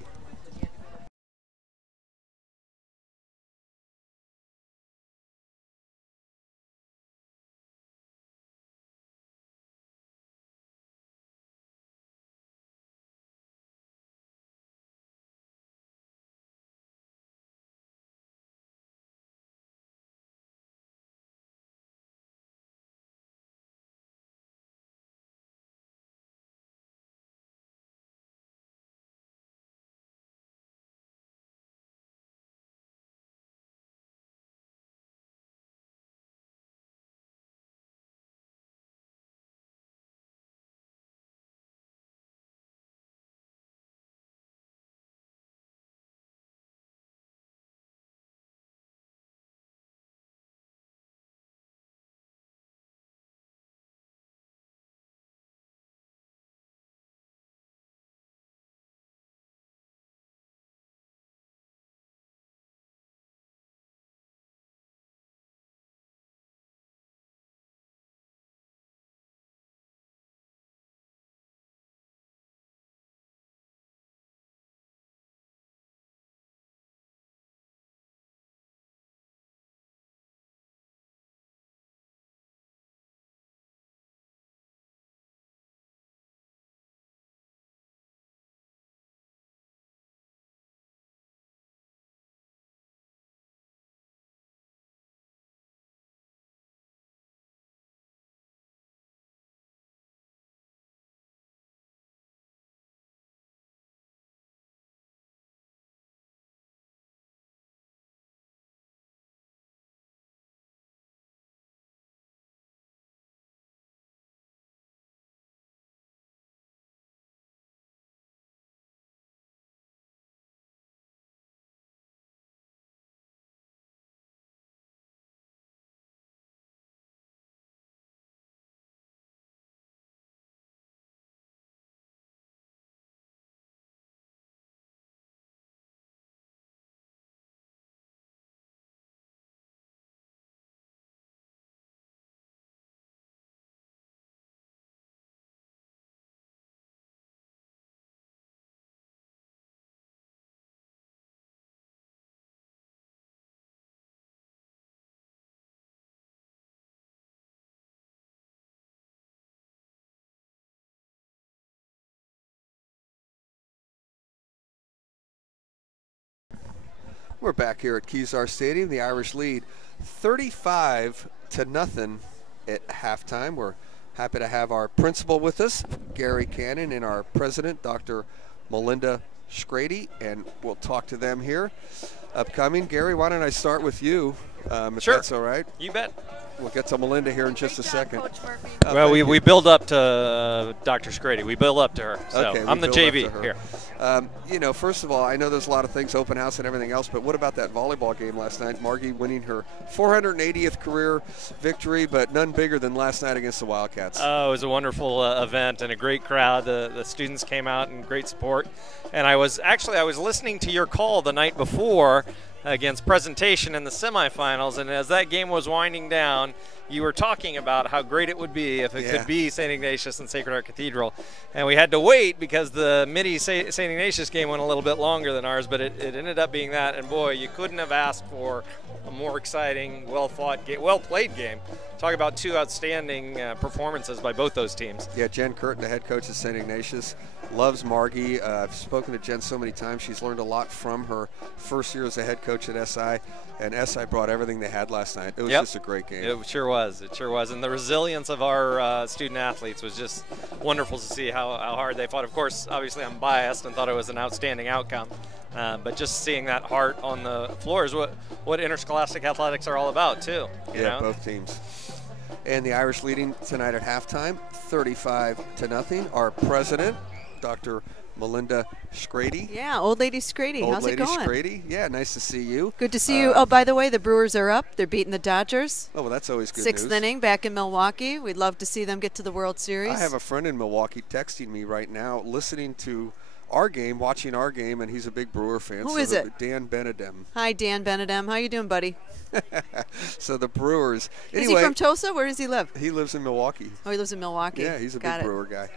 We're back here at Kezar Stadium. The Irish lead 35-0 at halftime. We're happy to have our principal with us, Gary Cannon, and our president, Dr. Melinda Schrady, and we'll talk to them here upcoming. Gary, why don't I start with you, if Sure. that's all right? You bet. We'll get to Melinda here in just a second. Coach Murphy. Well, we build up to Dr. Schrady. We build up to her. So Okay, we I'm the build up JV to her. here. You know, first of all, I know there's a lot of things, open house and everything else, but what about that volleyball game last night? Margie winning her 480th career victory, but none bigger than last night against the Wildcats. Oh, it was a wonderful event and a great crowd. The students came out in great support. And I was listening to your call the night before against Presentation in the semifinals, and as that game was winding down, you were talking about how great it would be if it could be St. Ignatius and Sacred Heart Cathedral. And we had to wait because the Midi St. Ignatius game went a little bit longer than ours, but it ended up being that. And boy, you couldn't have asked for a more exciting, well-fought game, well-played game. Talk about two outstanding performances by both those teams. Yeah, Jen Curtin, the head coach at St. Ignatius, loves Margie. I've spoken to Jen so many times. She's learned a lot from her first year as a head coach at SI, and SI brought everything they had last night. It was just a great game. It sure was. It sure was. And the resilience of our student athletes was just wonderful to see how hard they fought. Of course, obviously I'm biased and thought it was an outstanding outcome. But just seeing that heart on the floor is what interscholastic athletics are all about, too. You know? Both teams. And the Irish leading tonight at halftime, 35-0. Our president, Dr. Melinda Schrady. Yeah, Old Lady Schrady. How's it going? Old Lady Schrady. Yeah, nice to see you. Good to see you. Oh, by the way, the Brewers are up. They're beating the Dodgers. Oh, well, that's always good Sixth news. inning back in Milwaukee. We'd love to see them get to the World Series. I have a friend in Milwaukee texting me right now, listening to our game, watching our game, and he's a big Brewer fan. Who is it? Dan Benedem. Hi, Dan Benedem. How you doing, buddy? So the Brewers. Is Anyway, he from Tulsa? Where does he live? he lives in Milwaukee. Oh, he lives in Milwaukee. Yeah, he's a Got big it. Brewer guy.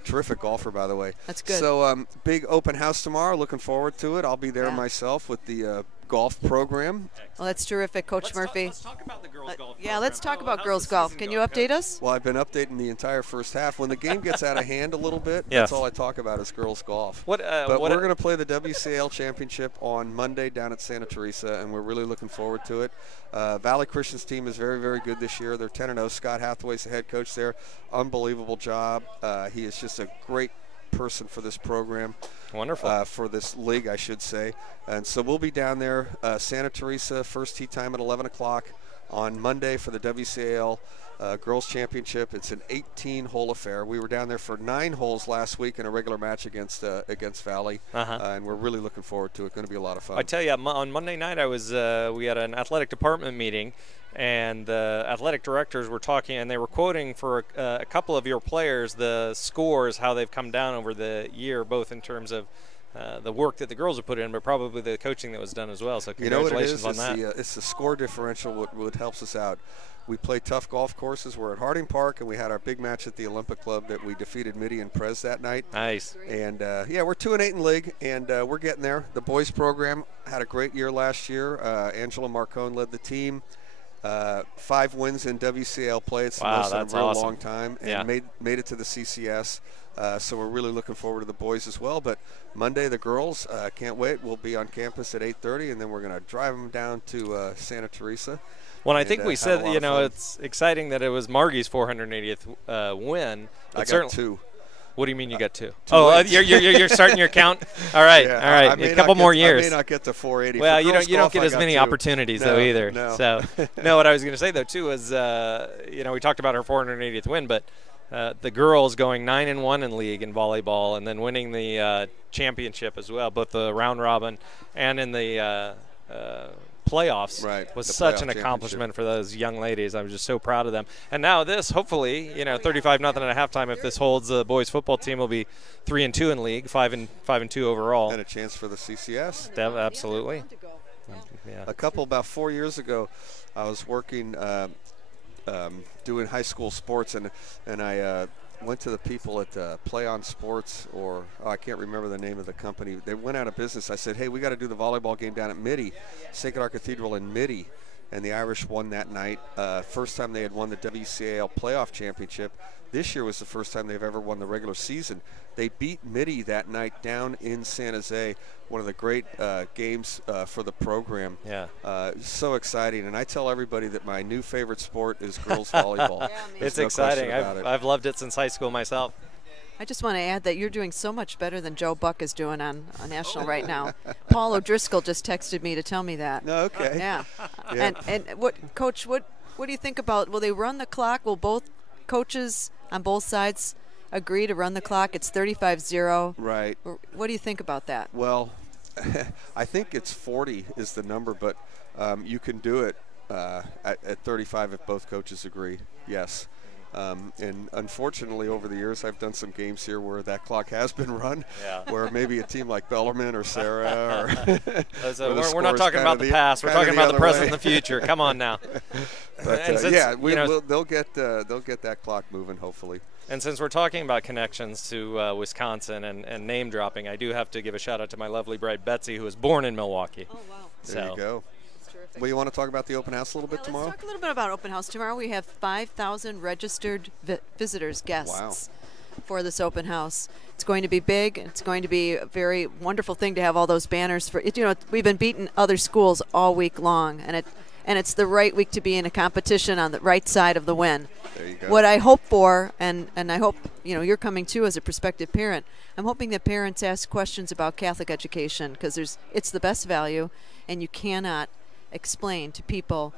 Terrific golfer, by the way. That's good. So big open house tomorrow. Looking forward to it. I'll be there myself with the golf program. Well, that's terrific, Coach Murphy. Let's talk about the girls' golf. Yeah, let's talk about girls golf. Can you update us? Well, I've been updating the entire first half. When the game gets out of hand a little bit, that's all I talk about is girls golf. But we're going to play the WCAL Championship on Monday down at Santa Teresa, and we're really looking forward to it. Valley Christian's team is very, very good this year. They're 10-0. Scott Hathaway's the head coach there. Unbelievable job. He is just a great person for this program. Wonderful. For this league, I should say. And so we'll be down there, Santa Teresa, first tee time at 11 o'clock on Monday for the WCAL Girls Championship. It's an 18-hole affair. We were down there for 9 holes last week in a regular match against Valley, and we're really looking forward to it. Going to be a lot of fun. I tell you, on Monday night we had an athletic department meeting, and the athletic directors were talking, and they were quoting for a couple of your players the scores, how they've come down over the year, both in terms of the work that the girls have put in, but probably the coaching that was done as well. So congratulations on that. It's the score differential what helps us out. We play tough golf courses. We're at Harding Park, and we had our big match at the Olympic Club that we defeated Midi and Prez that night. Nice. And, we're 2-8 in league, and we're getting there. The boys program had a great year last year. Angela Marcone led the team. 5 wins in WCL play. It's the most in a real long time, and made it to the CCS. So we're really looking forward to the boys as well. But Monday, the girls, can't wait. We'll be on campus at 8:30, and then we're going to drive them down to Santa Teresa. Well, I think we said, it's exciting that it was Margie's 480th win. I got 2. What do you mean you got 2? Wins. You're starting your count? All right, all right. A couple more years. I may not get to 480. Well, you don't get as many opportunities, though, either. No. So, no, what I was going to say, though, too, is, we talked about her 480th win, but the girls going 9-1 in league in volleyball and then winning the championship as well, both the round robin and in the playoffs was such an accomplishment for those young ladies. I'm just so proud of them. And now this, hopefully, 35-0 at halftime. If this holds, the boys football team will be 3-2 in league, 5-2 overall, and a chance for the CCS. Absolutely. Yeah. About 4 years ago, I was working doing high school sports, and I went to the people at Play On Sports, or I can't remember the name of the company. They went out of business. I said, hey, we got to do the volleyball game down at Midi, Sacred Heart Cathedral in Midi. and the Irish won that night. First time they had won the WCAL playoff championship. This year was the first time they've ever won the regular season. They beat Mitty that night down in San Jose, one of the great games for the program. Yeah. So exciting. And I tell everybody that my new favorite sport is girls volleyball. It's no exciting. About I've loved it since high school myself. I just want to add that you're doing so much better than Joe Buck is doing on National right now. Paul O'Driscoll just texted me to tell me that. No, okay. Yeah. Yeah. And what, Coach, what do you think about, will they run the clock? Will both coaches on both sides agree to run the clock? It's 35-0. Right. What do you think about that? Well, I think it's 40 is the number, but you can do it at 35 if both coaches agree. Yes. And unfortunately, over the years, I've done some games here where that clock has been run, where maybe a team like Bellarmine or Sarah. Or we're not talking about the past. We're talking about the present and the future. Come on now. But they'll get that clock moving, hopefully. And since we're talking about connections to Wisconsin and name dropping, I do have to give a shout out to my lovely bride Betsy, who was born in Milwaukee. Oh wow! There you go. Well, you want to talk about the open house a little bit tomorrow? Let's talk a little bit about open house tomorrow. We have 5,000 registered visitors, guests, for this open house. It's going to be big. It's going to be a very wonderful thing to have all those banners for it. You know, we've been beating other schools all week long, and it's the right week to be in a competition on the right side of the win. There you go. What I hope for, and I hope you're coming too as a prospective parent. I'm hoping that parents ask questions about Catholic education because it's the best value, and you cannot explain to people.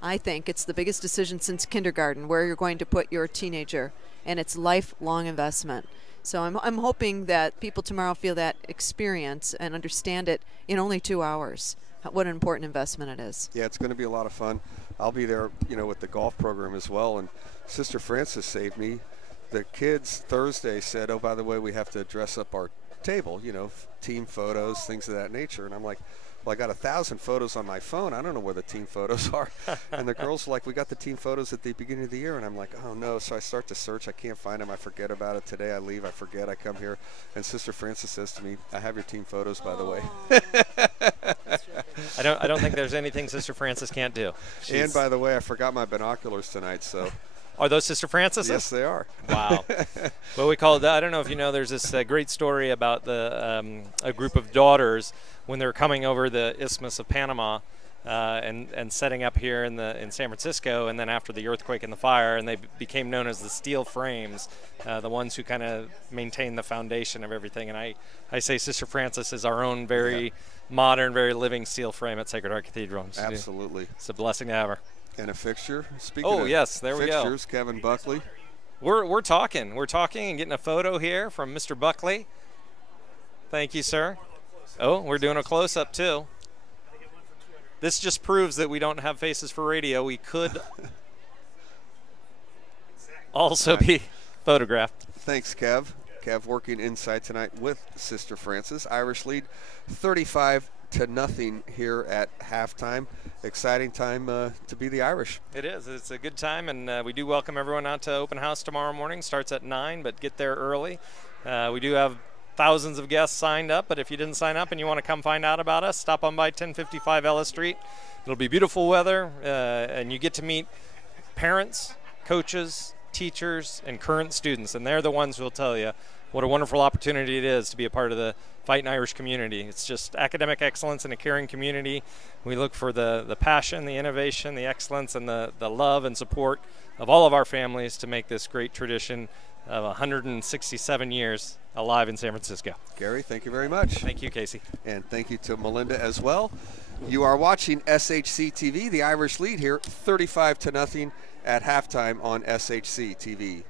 I think it's the biggest decision since kindergarten where you're going to put your teenager, and it's lifelong investment. So I'm hoping that people tomorrow feel that experience and understand it in only 2 hours. What an important investment it is. Yeah, it's going to be a lot of fun. I'll be there, with the golf program as well. And Sister Frances saved me. The kids Thursday said, "Oh, by the way, we have to dress up our table. Team photos, things of that nature." And I'm like, "Well, I got 1,000 photos on my phone. I don't know where the team photos are." And the girls were like, "We got the team photos at the beginning of the year." And I'm like, "Oh, no." So I start to search. I can't find them. I forget about it. Today I leave. I forget. I come here. And Sister Frances says to me, "I have your team photos, by the way." I don't think there's anything Sister Frances can't do. And by the way, I forgot my binoculars tonight, so. Are those Sister Frances? Yes, they are. Wow. Well, we call it that. I don't know if you know, there's this great story about a group of daughters when they were coming over the Isthmus of Panama and setting up here in San Francisco, and then after the earthquake and the fire, and they became known as the steel frames, the ones who kind of maintain the foundation of everything. And I say Sister Frances is our own very modern, very living steel frame at Sacred Heart Cathedral. Absolutely. It's a blessing to have her. And a fixture. Speaking of yes, there we go. Fixtures, Kevin Buckley. We're talking and getting a photo here from Mr. Buckley. Thank you, sir. Oh, we're doing a close-up too. This just proves that we don't have faces for radio. We could also be photographed. Thanks, Kev. Kev working inside tonight with Sister Frances. Irish lead 35-0 here at halftime. Exciting time to be the Irish. It is. It's a good time, and we do welcome everyone out to open house tomorrow morning. Starts at 9, but get there early. We do have thousands of guests signed up, but if you didn't sign up and you want to come find out about us, stop on by 1055 Ellis Street. It'll be beautiful weather, and you get to meet parents, coaches, teachers, and current students, and they're the ones who will tell you what a wonderful opportunity it is to be a part of the Fightin Irish community. It's just academic excellence in a caring community. We look for the passion, the innovation, the excellence, and the love and support of all of our families to make this great tradition of 167 years alive in San Francisco. Gary, thank you very much. Thank you, Casey. And thank you to Melinda as well. You are watching SHC TV. The Irish lead here 35-0 at halftime on SHC TV.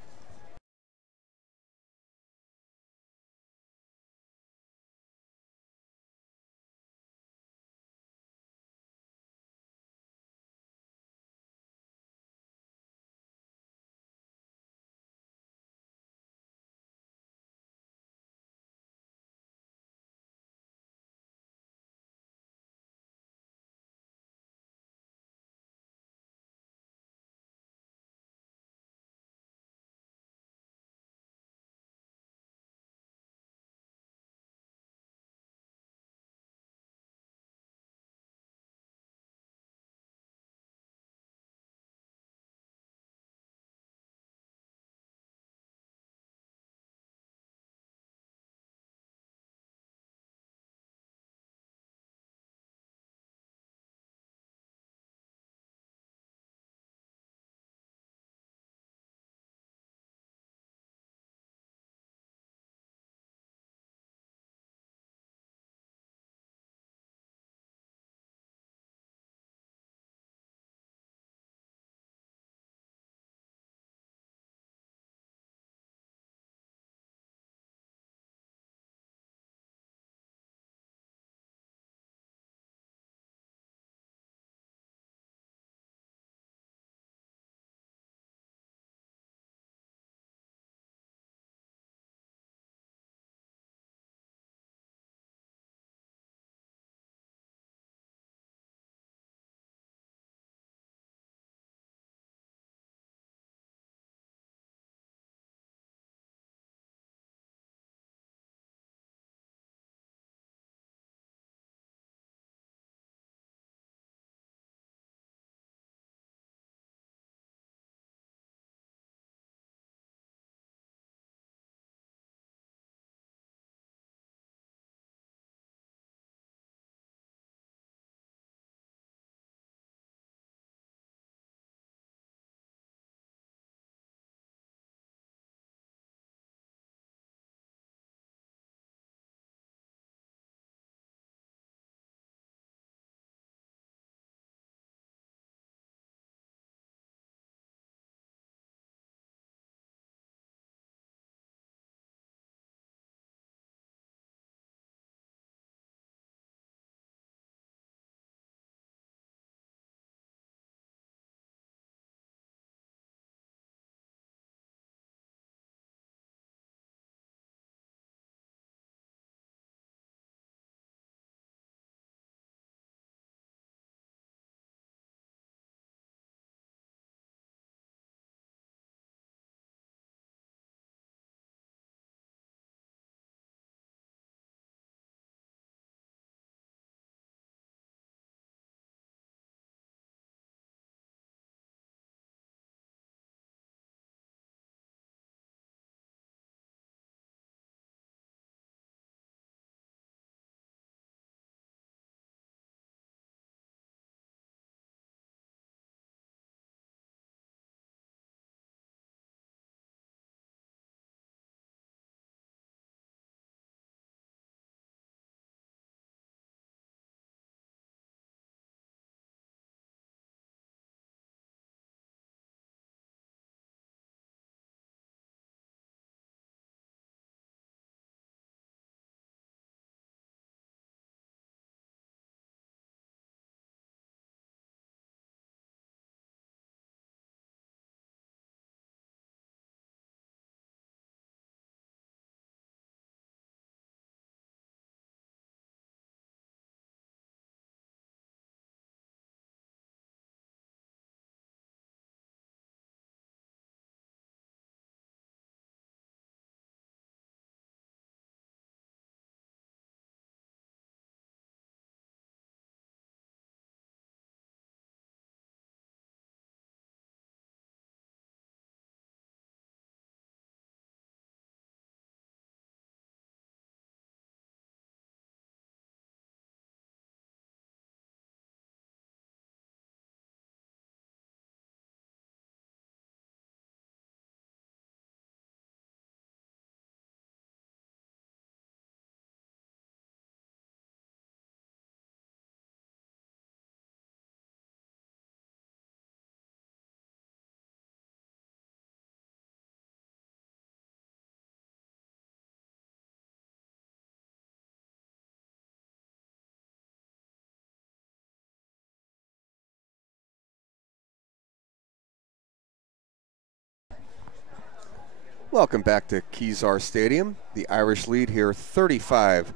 Welcome back to Kezar Stadium. The Irish lead here 35-0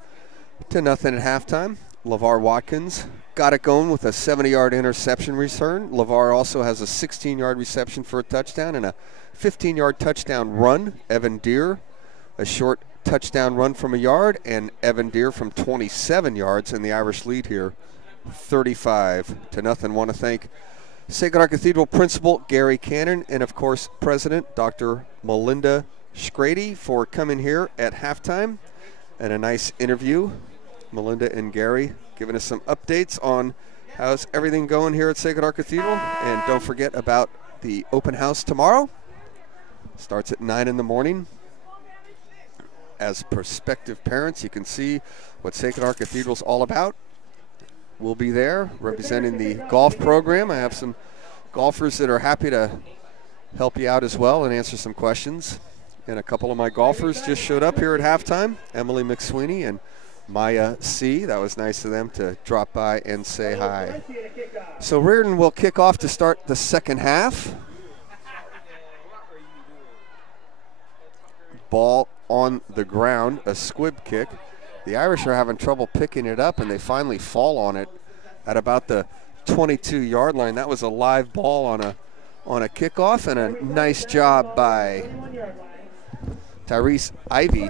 at halftime. LeVar Watkins got it going with a 70-yard interception return. LeVar also has a 16-yard reception for a touchdown and a 15-yard touchdown run. Evan Deere, a short touchdown run from a yard, and Evan Deere from 27 yards, and the Irish lead here 35-0. Want to thank Sacred Heart Cathedral Principal Gary Cannon and, of course, President Dr. Melinda Schrady for coming here at halftime and a nice interview. Melinda and Gary giving us some updates on how's everything going here at Sacred Heart Cathedral. And don't forget about the open house tomorrow. Starts at 9 in the morning. As prospective parents, you can see what Sacred Heart Cathedral is all about. We'll be there representing the golf program. I have some golfers that are happy to help you out as well and answer some questions. And a couple of my golfers just showed up here at halftime, Emily McSweeney and Maya C. That was nice of them to drop by and say hi. So Riordan will kick off to start the second half. Ball on the ground, a squib kick. The Irish are having trouble picking it up, and they finally fall on it at about the 22-yard line. That was a live ball on a kickoff, and a nice job by Tyrese Ivey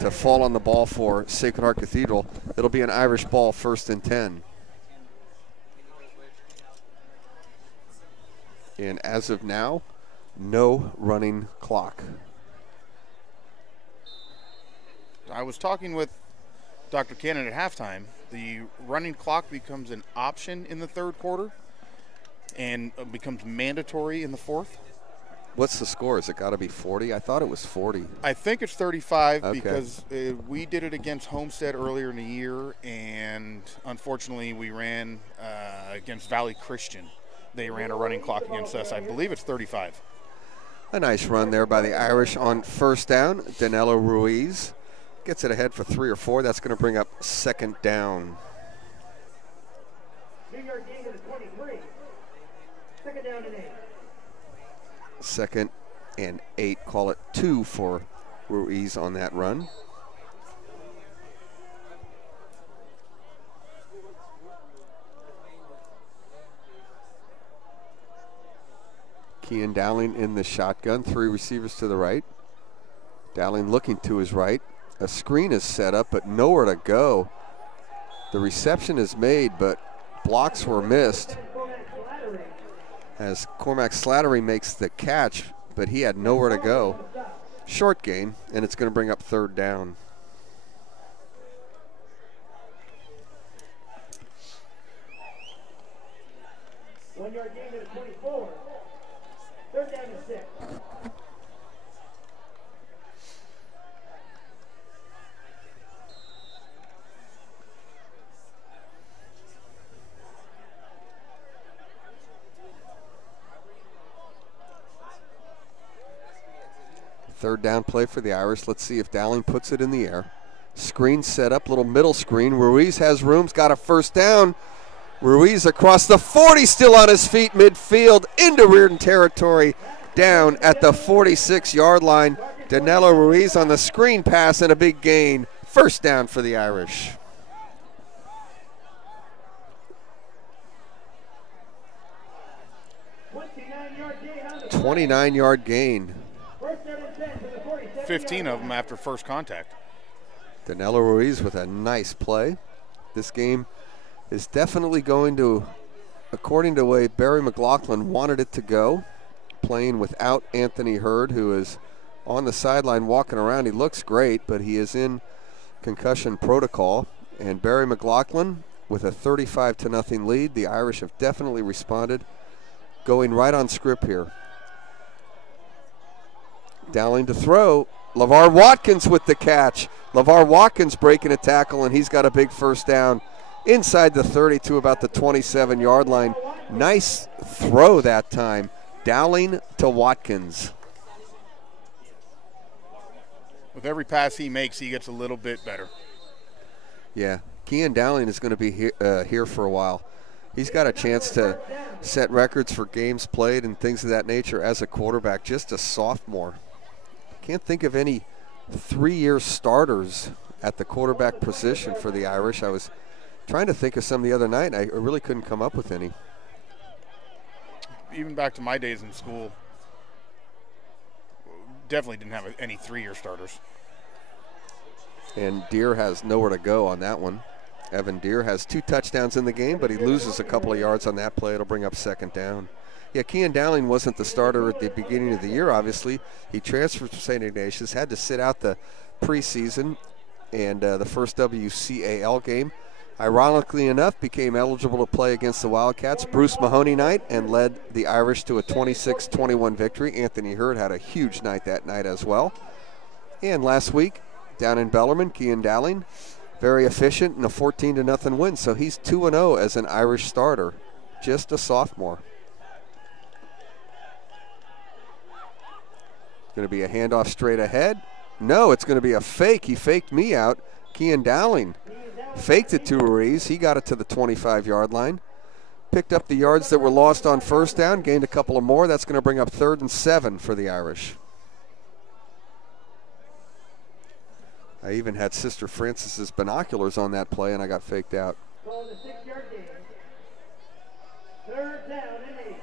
to fall on the ball for Sacred Heart Cathedral. It'll be an Irish ball, 1st and 10. And as of now, no running clock. I was talking with Dr. Cannon at halftime. The running clock becomes an option in the third quarter and becomes mandatory in the fourth. What's the score? Has it got to be 40? I thought it was 40. I think it's 35 Okay. because we did it against Homestead earlier in the year, and unfortunately we ran against Valley Christian. They ran a running clock against us. I believe it's 35. A nice run there by the Irish on first down. Danilo Ruiz gets it ahead for 3 or 4. That's going to bring up second down. New York gain to the 23. Second down and 8. Second and 8. Call it 2 for Ruiz on that run. Kean Dowling in the shotgun. 3 receivers to the right. Dowling looking to his right. A screen is set up, but nowhere to go. The reception is made, but blocks were missed. As Cormac Slattery makes the catch, but he had nowhere to go. Short gain, and it's going to bring up third down. One yard gain to the 24. Third down and 6. Third down play for the Irish. Let's see if Dowling puts it in the air. Screen set up, little middle screen. Ruiz has rooms, got a first down. Ruiz across the 40, still on his feet midfield, into Riordan territory, down at the 46-yard line. Danilo Ruiz on the screen pass and a big gain. First down for the Irish. Gain 29-yard gain. 15 of them after first contact. Danilo Ruiz with a nice play. This game is definitely going to, according to the way Barry McLaughlin wanted it to go, playing without Anthony Hurd, who is on the sideline walking around. He looks great, but he is in concussion protocol. And Barry McLaughlin with a 35-0 lead. The Irish have definitely responded, going right on script here. Dowling to throw. LeVar Watkins with the catch. LeVar Watkins breaking a tackle, and he's got a big first down inside the 30 to about the 27-yard line. Nice throw that time. Dowling to Watkins. With every pass he makes, he gets a little bit better. Yeah, Kean Dowling is going to be here for a while. He's got a chance to set records for games played and things of that nature as a quarterback, just a sophomore. Can't think of any 3-year starters at the quarterback position for the Irish. I was trying to think of some the other night, and I really couldn't come up with any. Even back to my days in school, definitely didn't have any 3-year starters. And Deere has nowhere to go on that one. Evan Deere has 2 touchdowns in the game, but he loses a couple of yards on that play. It'll bring up 2nd down. Yeah, Kean Dowling wasn't the starter at the beginning of the year, obviously. He transferred from St. Ignatius, had to sit out the preseason and the first WCAL game. Ironically enough, became eligible to play against the Wildcats Bruce Mahoney night and led the Irish to a 26-21 victory. Anthony Hurd had a huge night that night as well. And last week, down in Bellarmine, Kean Dowling, very efficient in a 14-0 win. So he's 2-0 as an Irish starter, just a sophomore. Going to be a handoff straight ahead. No, it's going to be a fake. He faked me out. Kean Dowling faked it to Ruiz. He got it to the 25-yard line. Picked up the yards that were lost on first down, gained a couple of more. That's going to bring up 3rd and 7 for the Irish. I even had Sister Francis's binoculars on that play, and I got faked out. Call the 6-yard gain. 3rd down and 8.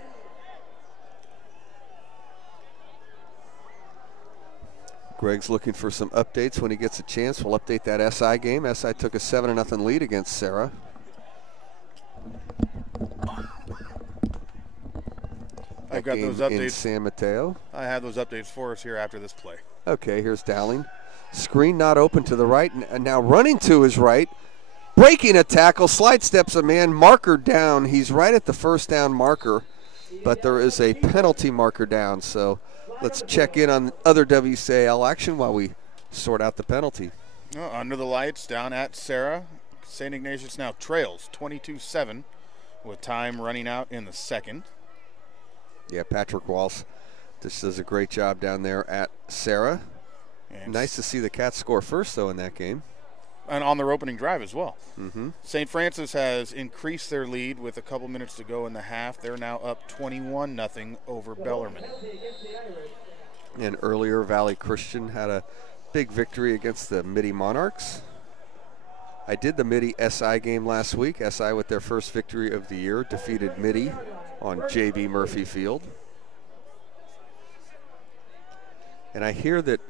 Greg's looking for some updates when he gets a chance. We'll update that SI game. SI took a 7-0 lead against Sarah. I've got those updates in San Mateo. I have those updates for us here after this play. Okay, here's Dowling. Screen not open to the right, and now running to his right. Breaking a tackle, slide steps a man, marker down. He's right at the first down marker, but there is a penalty marker down, so let's check in on other WCAL action while we sort out the penalty. Under the lights, down at Sarah. St. Ignatius now trails 22-7 with time running out in the 2nd. Yeah, Patrick Walsh just does a great job down there at Sarah. And nice to see the Cats score first, though, in that game. And on their opening drive as well. Mm-hmm. St. Francis has increased their lead with a couple minutes to go in the half. They're now up 21-0 over Bellarmine. And earlier, Valley Christian had a big victory against the Midi Monarchs. I did the Midi SI game last week. SI, with their first victory of the year, defeated Midi on J.B. Murphy Field. And I hear that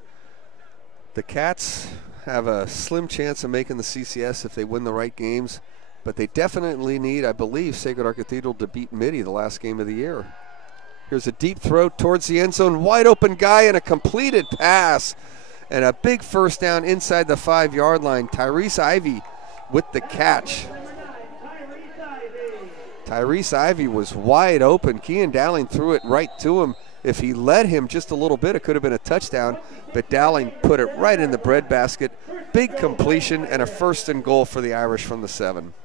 the Cats have a slim chance of making the CCS if they win the right games, but they definitely need, I believe, Sacred Heart Cathedral to beat Midi the last game of the year. Here's a deep throw towards the end zone, wide open guy, and a completed pass, and a big first down inside the 5-yard line. Tyrese Ivey with the catch. Tyrese Ivey was wide open. Kean Dowling threw it right to him. If he led him just a little bit, it could have been a touchdown, but Dowling put it right in the breadbasket. Big completion and a 1st and goal for the Irish from the 7.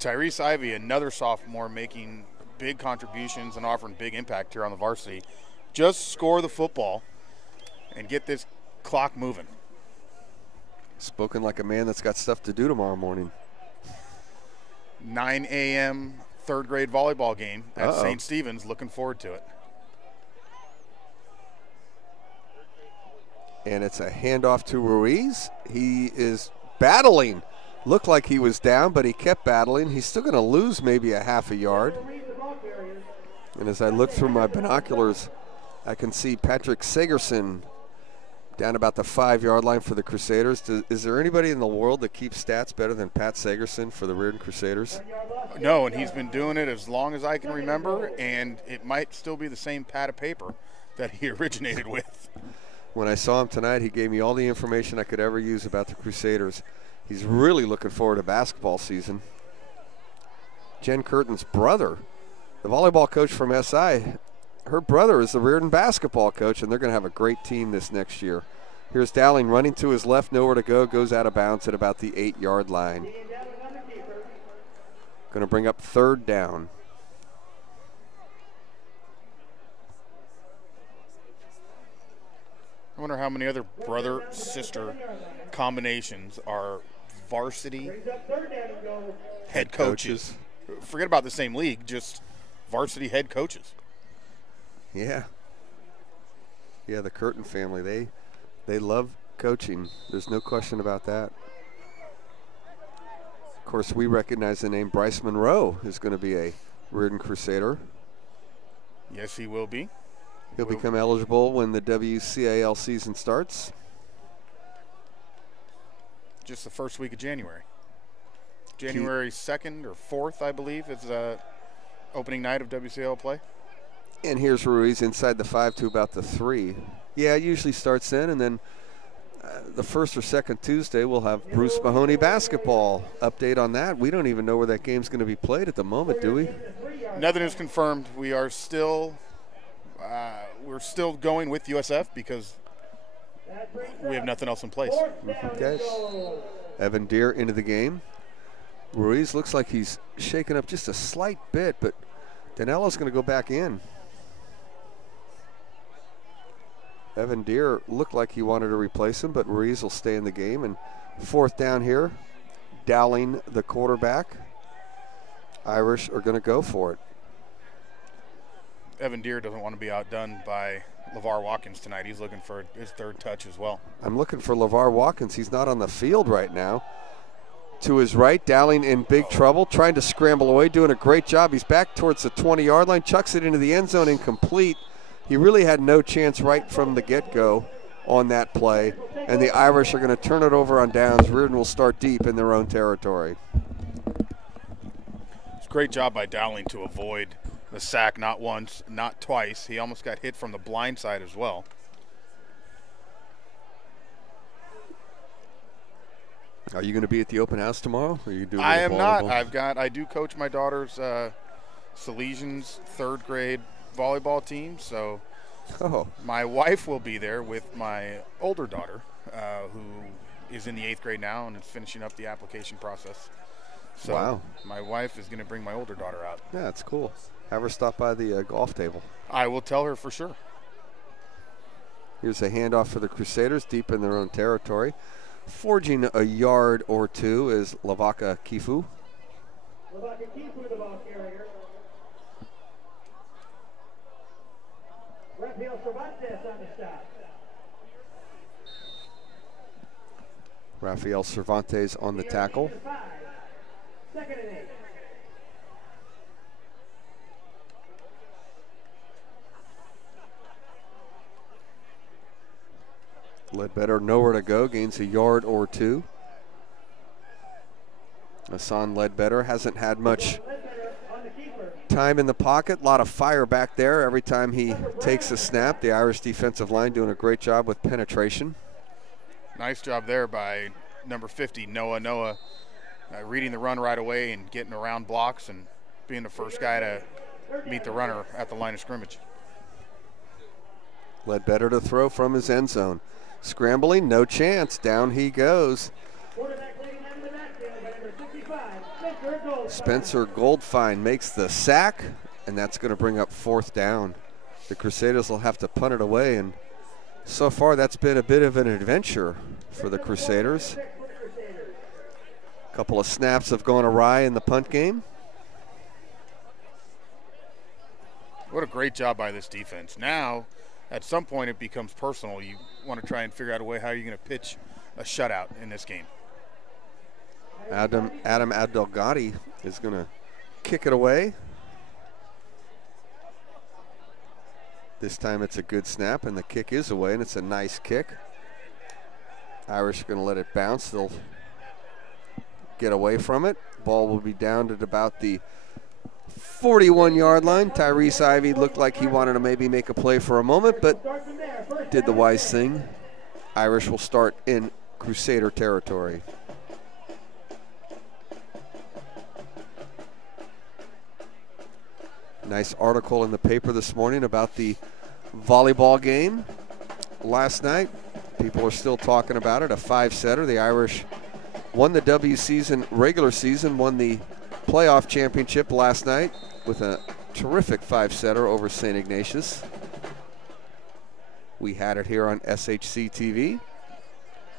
Tyrese Ivey, another sophomore, making big contributions and offering big impact here on the varsity. Just score the football and get this clock moving. Spoken like a man that's got stuff to do tomorrow morning. 9 a.m. 3rd grade volleyball game at St. Stephen's. Looking forward to it. And it's a handoff to Ruiz. He is battling. Looked like he was down, but he kept battling. He's still going to lose maybe a half a yard. And as I look through my binoculars, I can see Patrick Sagerson down about the 5-yard line for the Crusaders. Is there anybody in the world that keeps stats better than Pat Sagerson for the Riordan Crusaders? No, and he's been doing it as long as I can remember, and it might still be the same pad of paper that he originated with. When I saw him tonight, he gave me all the information I could ever use about the Crusaders. He's really looking forward to basketball season. Jen Curtin's brother, the volleyball coach from SI, her brother is the Riordan basketball coach, and they're going to have a great team this next year. Here's Dowling running to his left, nowhere to go, goes out of bounds at about the 8-yard line. Going to bring up 3rd down. I wonder how many other brother-sister combinations are varsity head coaches. Forget about the same league, just varsity head coaches. Yeah. Yeah, the Curtin family, they They love coaching. There's no question about that. Of course, we recognize the name Bryce Monroe, who's going to be a Riordan Crusader. Yes, he will be. He'll become eligible when the WCAL season starts. Just the first week of January. January 2nd or 4th, I believe, is opening night of WCAL play. And here's Ruiz inside the 5 to about the 3. Yeah, it usually starts then, and then the first or second Tuesday we'll have Bruce Mahoney basketball. Update on that. We don't even know where that game's going to be played at the moment, do we? Nothing is confirmed. We are still we're still going with USF because we have nothing else in place. Okay. Evan Deere into the game. Ruiz looks like he's shaken up just a slight bit, but Danello's going to go back in. Evan Deere looked like he wanted to replace him, but Ruiz will stay in the game. And 4th down here, Dowling, the quarterback. Irish are going to go for it. Evan Deere doesn't want to be outdone by LeVar Watkins tonight. He's looking for his 3rd touch as well. I'm looking for LeVar Watkins. He's not on the field right now. To his right, Dowling in big trouble, trying to scramble away, doing a great job. He's back towards the 20-yard line, chucks it into the end zone, incomplete. He really had no chance right from the get-go on that play, and the Irish are going to turn it over on downs. Riordan will start deep in their own territory. It's a great job by Dowling to avoid the sack, not once, not twice. He almost got hit from the blind side as well. Are you going to be at the open house tomorrow? Or are you doing I am not. I do coach my daughter's Salesians 3rd grade volleyball team, so my wife will be there with my older daughter, who is in the 8th grade now and is finishing up the application process. So wow. My wife is going to bring my older daughter out. Yeah, that's cool. Have her stop by the golf table. I will tell her for sure. Here's a handoff for the Crusaders deep in their own territory. Forging a yard or two is Lavaka Kifu. Lavaka Kifu, the ball carrier. Rafael Cervantes on the stop. Rafael Cervantes on the tackle. 2nd and 8. Ledbetter nowhere to go, gains a yard or two. Hassan Ledbetter hasn't had much time in the pocket. A lot of fire back there every time he takes a snap. The Irish defensive line doing a great job with penetration. Nice job there by number 50, Noah, reading the run right away and getting around blocks and being the first guy to meet the runner at the line of scrimmage. Ledbetter to throw from his end zone. Scrambling, no chance. Down he goes. Spencer Goldfine makes the sack, and that's going to bring up 4th down. The Crusaders will have to punt it away, and so far that's been a bit of an adventure for the Crusaders. A couple of snaps have gone awry in the punt game. What a great job by this defense. Now, at some point it becomes personal. You want to try and figure out a way how you're going to pitch a shutout in this game. Adam Abdelgadi is going to kick it away. This time it's a good snap, and the kick is away, and it's a nice kick. Irish are going to let it bounce. They'll get away from it. Ball will be down at about the 41-yard line. Tyrese Ivey looked like he wanted to maybe make a play for a moment, but did the wise thing. Irish will start in Crusader territory. Nice article in the paper this morning about the volleyball game last night. People are still talking about it, a 5-setter. The Irish won the regular season, won the playoff championship last night with a terrific 5-setter over St. Ignatius. We had it here on SHC TV.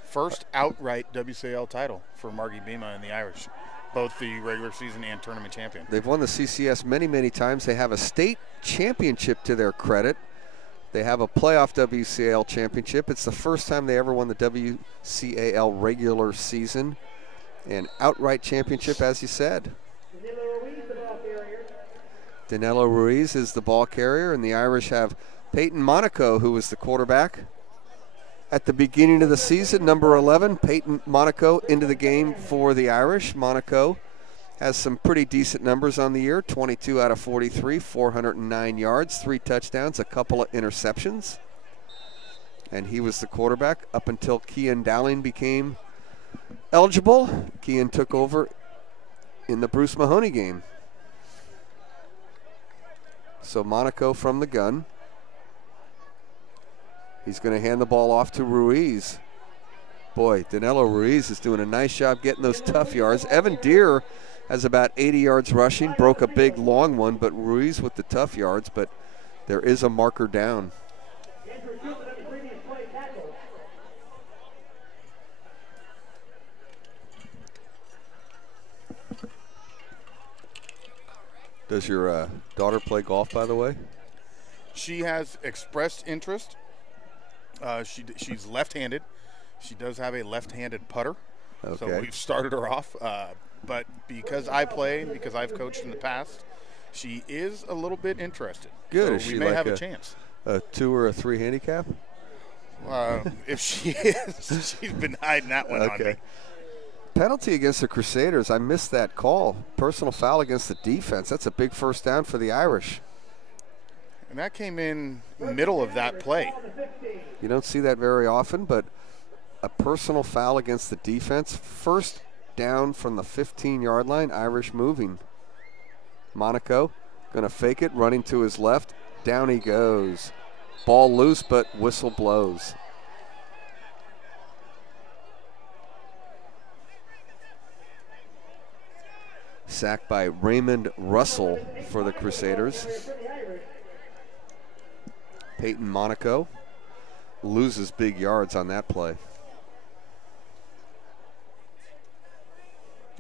First outright WCL title for Margie Bima and the Irish, both the regular season and tournament champion. They've won the CCS many, many times. They have a state championship to their credit. They have a playoff WCAL championship. It's the first time they ever won the WCAL regular season. And outright championship, as you said. Danilo Ruiz is the ball carrier, and the Irish have Peyton Monaco, who was the quarterback at the beginning of the season, number 11. Peyton Monaco into the game for the Irish. Monaco has some pretty decent numbers on the year, 22 out of 43, 409 yards, 3 touchdowns, a couple of interceptions. And he was the quarterback up until Kian Dowling became eligible. Kian took over in the Bruce Mahoney game. So Monaco from the gun. He's going to hand the ball off to Ruiz. Boy, Danilo Ruiz is doing a nice job getting those tough yards. Evan Deere has about 80 yards rushing, broke a big long one, but Ruiz with the tough yards, but there is a marker down. Does your daughter play golf, by the way? She has expressed interest. She's left-handed. She does have a left-handed putter. Okay. So we've started her off. But because I play, and because I've coached in the past, she is a little bit interested. Good. So we may have a chance. A 2 or a 3 handicap? If she is, she's been hiding that one on me. Penalty against the Crusaders. I missed that call. Personal foul against the defense. That's a big first down for the Irish. And that came in middle of that play. You don't see that very often, but a personal foul against the defense. First down from the 15-yard line. Irish moving. Monaco going to fake it, running to his left. Down he goes. Ball loose, but whistle blows. Sacked by Raymond Russell for the Crusaders. Peyton Monaco loses big yards on that play.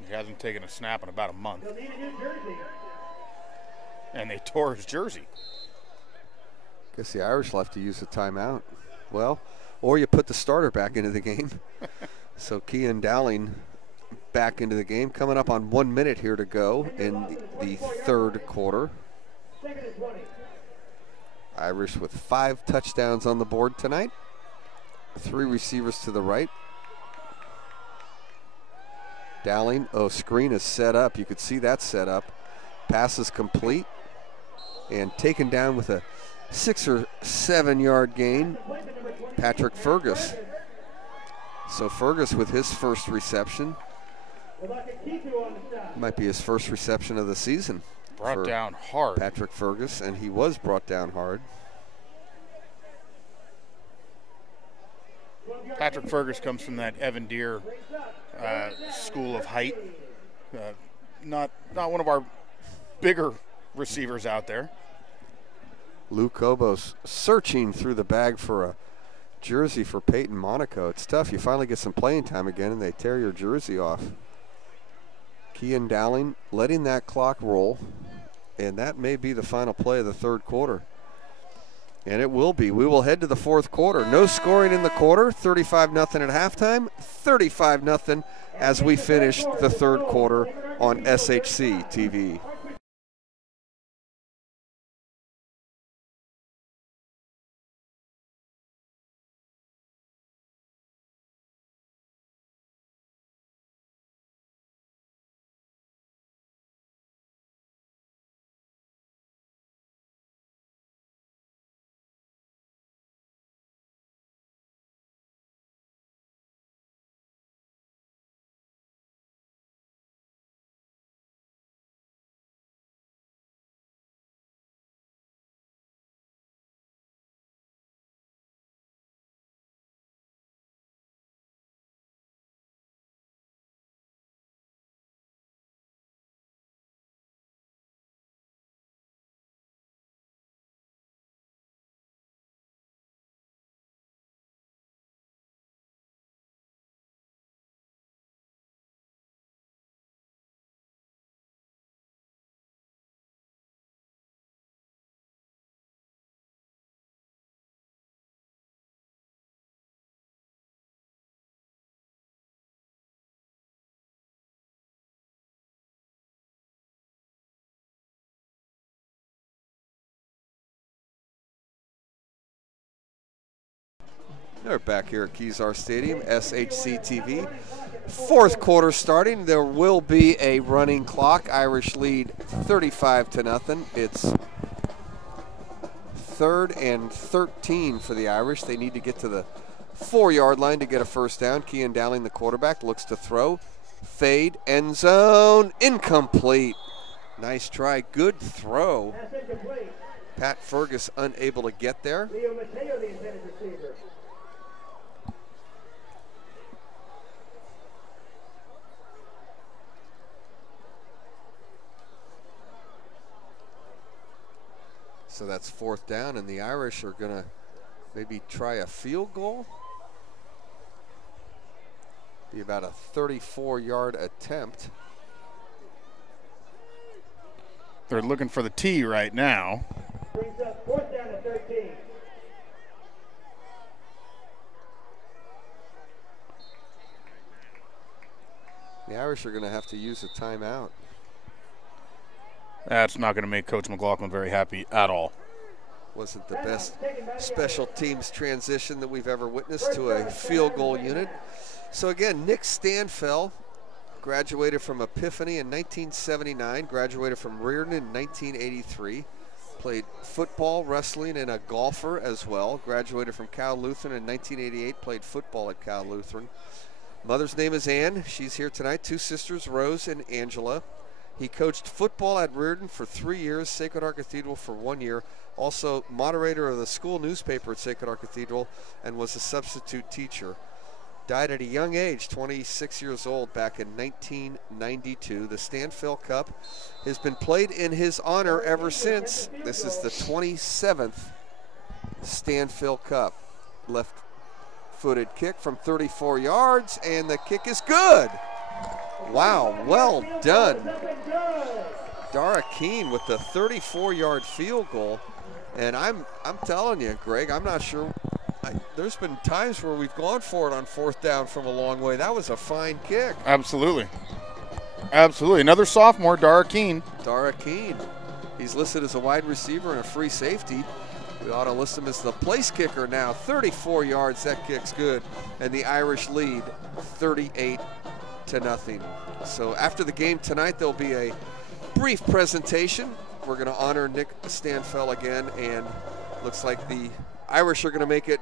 He hasn't taken a snap in about a month. And they tore his jersey. Guess the Irish will have to use a timeout. Well, or you put the starter back into the game. So Kian Dowling back into the game. Coming up on 1 minute here to go in the third quarter. Irish with 5 touchdowns on the board tonight. 3 receivers to the right. Dowling, screen is set up. You could see that set up. Pass is complete. And taken down with a 6 or 7 yard gain, Patrick Fergus. So Fergus with his first reception. Might be his first reception of the season. Brought down hard. Patrick Fergus, and he was brought down hard. Patrick Fergus comes from that Evan Deere school of height. Not one of our bigger receivers out there. Lou Cobos searching through the bag for a jersey for Peyton Monaco. It's tough. You finally get some playing time again, and they tear your jersey off. Kian Dowling letting that clock roll, and that may be the final play of the third quarter. And it will be. We will head to the fourth quarter. No scoring in the quarter. 35-0 at halftime. 35-0 as we finish the third quarter on SHC TV. They're back here at Kezar Stadium, SHC TV. Fourth quarter starting. There will be a running clock. Irish lead 35-0. It's 3rd and 13 for the Irish. They need to get to the 4-yard line to get a first down. Kean Dowling, the quarterback, looks to throw. Fade, end zone, incomplete. Nice try, good throw. Pat Fergus unable to get there. So that's 4th down, and the Irish are going to maybe try a field goal. Be about a 34-yard attempt. They're looking for the tee right now. Brings up 4th down to 13. The Irish are going to have to use a timeout. That's not going to make Coach McLaughlin very happy at all. Wasn't the best special teams transition that we've ever witnessed to a field goal unit. So again, Nick Stanfel graduated from Epiphany in 1979, graduated from Riordan in 1983, played football, wrestling, and a golfer as well. Graduated from Cal Lutheran in 1988, played football at Cal Lutheran. Mother's name is Ann. She's here tonight. 2 sisters, Rose and Angela. He coached football at Riordan for 3 years, Sacred Heart Cathedral for 1 year, also moderator of the school newspaper at Sacred Heart Cathedral, and was a substitute teacher. Died at a young age, 26 years old, back in 1992. The Stanfel Cup has been played in his honor ever since. This is the 27th Stanfel Cup. Left-footed kick from 34 yards, and the kick is good. Wow, well done. Dara Keene with the 34-yard field goal. And I'm telling you, Greg, I'm not sure. There's been times where we've gone for it on 4th down from a long way. That was a fine kick. Absolutely. Absolutely. Another sophomore, Dara Keene. Dara Keene. He's listed as a wide receiver and a free safety. We ought to list him as the place kicker now. 34 yards, that kick's good. And the Irish lead 38-0. So after the game tonight, there'll be a brief presentation. We're going to honor Nick Stanfel again, and looks like the Irish are going to make it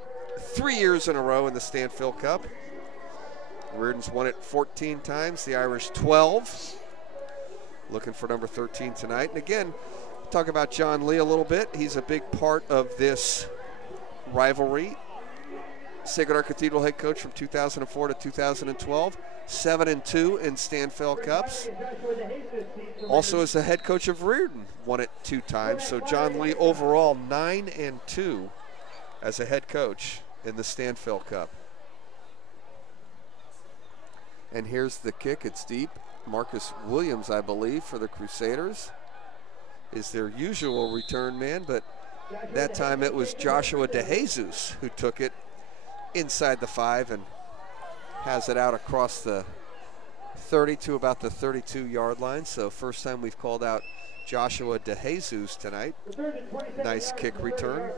3 years in a row in the Stanfel Cup. Riordan's won it 14 times, the Irish 12. Looking for number 13 tonight. And again, talk about John Lee a little bit. He's a big part of this rivalry. Sacred Heart Cathedral head coach from 2004 to 2012. 7-2 in Stanfel Cups. Also as the head coach of Riordan, won it 2 times. So John Lee overall 9-2 as a head coach in the Stanfel Cup. And here's the kick. It's deep. Marcus Williams, I believe, for the Crusaders is their usual return man, but that time it was Joshua DeJesus who took it inside the 5 and has it out across the 30 to about the 32-yard line. So first time we've called out Joshua DeJesus tonight. Nice kick return.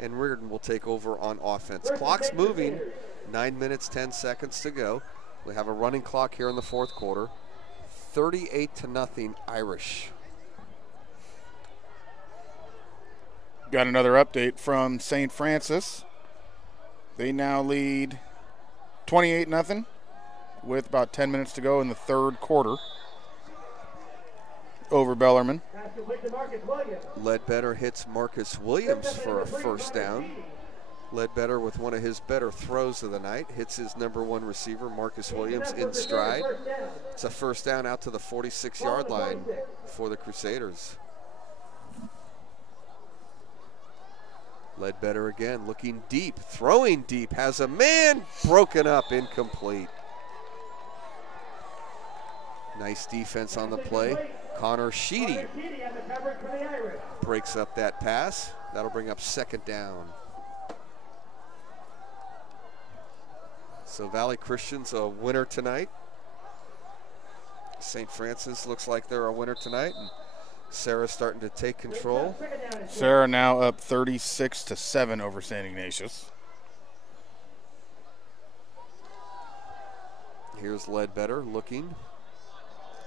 And Riordan will take over on offense. Clock's moving. 9 minutes, 10 seconds to go. We have a running clock here in the 4th quarter. 38-0 Irish. Got another update from St. Francis. They now lead 28-0 with about 10 minutes to go in the 3rd quarter over Bellarmine. Ledbetter hits Marcus Williams for a first down. Ledbetter with one of his better throws of the night. Hits his number 1 receiver, Marcus Williams, in stride. It's a first down out to the 46-yard line for the Crusaders. Ledbetter again, looking deep, throwing deep, has a man, broken up, incomplete. Nice defense on the play. Connor Sheedy breaks up that pass. That'll bring up 2nd down. So Valley Christian's a winner tonight. St. Francis looks like they're a winner tonight. And Sarah's starting to take control. Sarah now up 36-7 over St. Ignatius. Here's Ledbetter looking,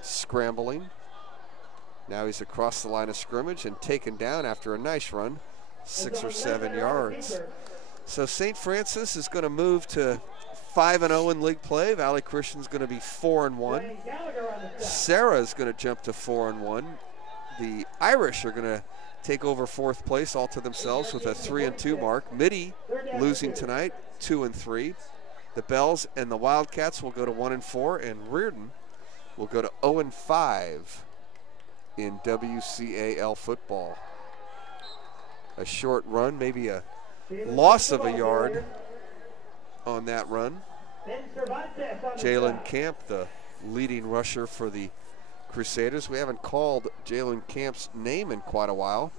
scrambling. Now he's across the line of scrimmage and taken down after a nice run, 6 or 7 yards. So St. Francis is going to move to 5-0 in league play. Valley Christian's going to be 4-1. Sarah is going to jump to 4-1. The Irish are going to take over 4th place all to themselves with a 3-2 mark. Mitty losing tonight, 2-3. The Bells and the Wildcats will go to 1-4, and Riordan will go to 0-5 in WCAL football. A short run, maybe a loss of a yard on that run. Jalen Camp, the leading rusher for the Crusaders. We haven't called Jalen Camp's name in quite a while.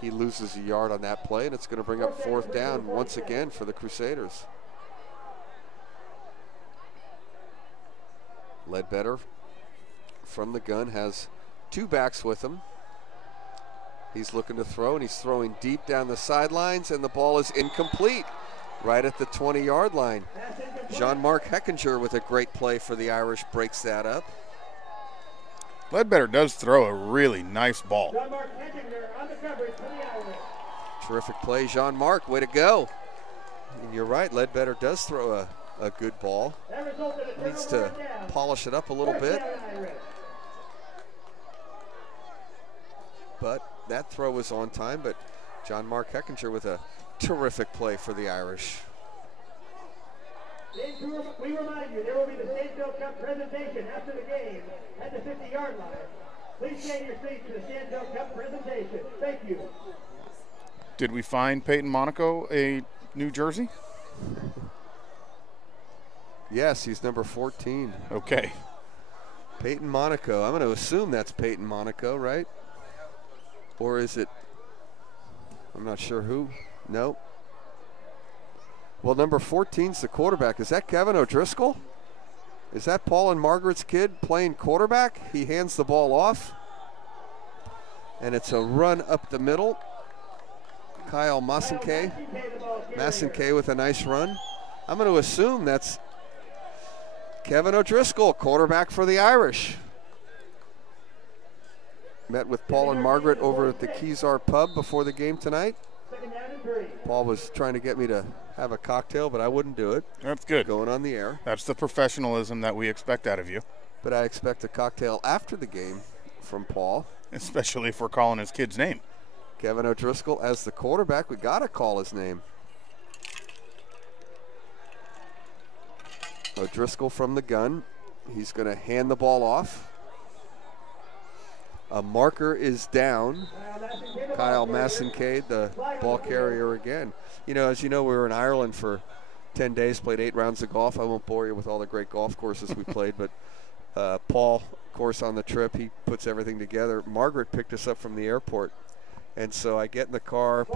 He loses a yard on that play, and it's going to bring up 4th down once again for the Crusaders. Ledbetter from the gun has 2 backs with him. He's looking to throw, and he's throwing deep down the sidelines, and the ball is incomplete right at the 20-yard line. Jean-Marc Heckinger with a great play for the Irish breaks that up. Ledbetter does throw a really nice ball. Terrific play, Jean-Marc. Way to go. And you're right, Ledbetter does throw a good ball. Needs to polish it up a little bit. But that throw was on time, but Jean-Marc Heckinger with a terrific play for the Irish. We remind you, there will be the Stanfel Cup presentation after the game at the 50-yard line. Please stay in your seats for the Stanfel Cup presentation. Thank you. Did we find Peyton Monaco a new jersey? Yes, he's number 14. Okay. Peyton Monaco. I'm going to assume that's Peyton Monaco, right? Or is it, I'm not sure who. Nope. Well, number 14's the quarterback. Is that Kevin O'Driscoll? Is that Paul and Margaret's kid playing quarterback? He hands the ball off. And it's a run up the middle. Kyle Massenke with a nice run. I'm going to assume that's Kevin O'Driscoll, quarterback for the Irish. Met with Paul and Margaret over at the Kezar Pub before the game tonight. Paul was trying to get me to have a cocktail, but I wouldn't do it. That's good. Going on the air. That's the professionalism that we expect out of you. But I expect a cocktail after the game from Paul. Especially if we're calling his kid's name. Kevin O'Driscoll as the quarterback. We got to call his name. O'Driscoll from the gun. He's going to hand the ball off. A marker is down. Kyle Massenke, the ball carrier again. You know, as you know, we were in Ireland for 10 days, played 8 rounds of golf. I won't bore you with all the great golf courses we played, but Paul, of course, on the trip, he puts everything together. Margaret picked us up from the airport. And so I get in the car.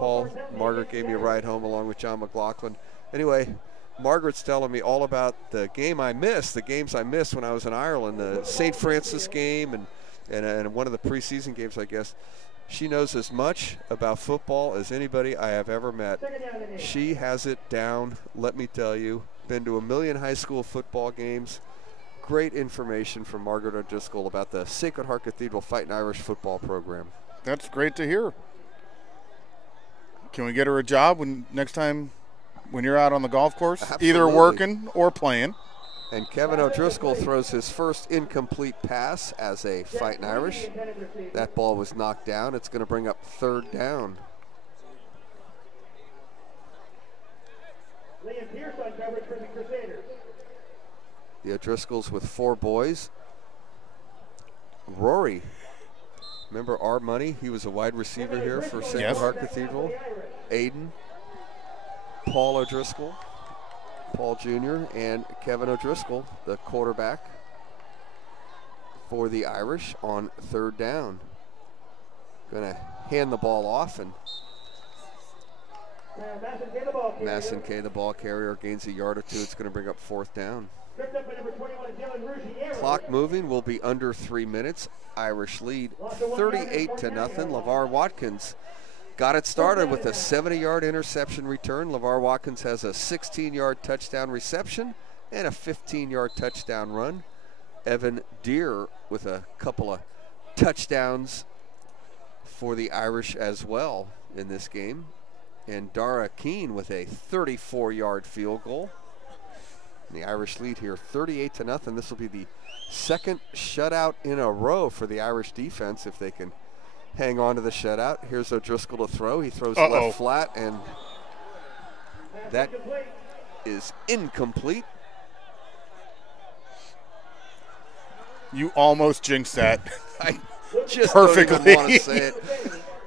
Margaret gave me a ride home along with John McLaughlin. Anyway, Margaret's telling me all about the game I missed, the games I missed when I was in Ireland, the St. Francis game and one of the preseason games, I guess. She knows as much about football as anybody I have ever met. She has it down, let me tell you. Been to 1 million high school football games. Great information from Margaret O'Driscoll about the Sacred Heart Cathedral Fightin Irish football program. That's great to hear. Can we get her a job next time when you're out on the golf course? Absolutely. Either working or playing. And Kevin O'Driscoll throws his first incomplete pass as a Fightin Irish. That ball was knocked down. It's going to bring up 3rd down. Liam Pierce on coverage for the Crusaders. The O'Driscolls with 4 boys. Rory, remember our money? He was a wide receiver here for Sacred Heart Cathedral. Aiden, Paul O'Driscoll, Paul Jr., and Kevin O'Driscoll, the quarterback for the Irish on 3rd down. Going to hand the ball off, and Massenke, the ball carrier, gains a yard or 2. It's going to bring up 4th down. Clock moving, will be under 3 minutes. Irish lead 38-0. LeVar Watkins got it started with a 70-yard interception return. LeVar Watkins has a 16-yard touchdown reception and a 15-yard touchdown run. Evan Deere with a couple of touchdowns for the Irish as well in this game. And Dara Keene with a 34-yard field goal. And the Irish lead here 38-0. This will be the second shutout in a row for the Irish defense if they can hang on to the shutout. Here's O'Driscoll to throw. He throws left flat, and that is incomplete. You almost jinxed that. I just Perfectly. don't even want to say it.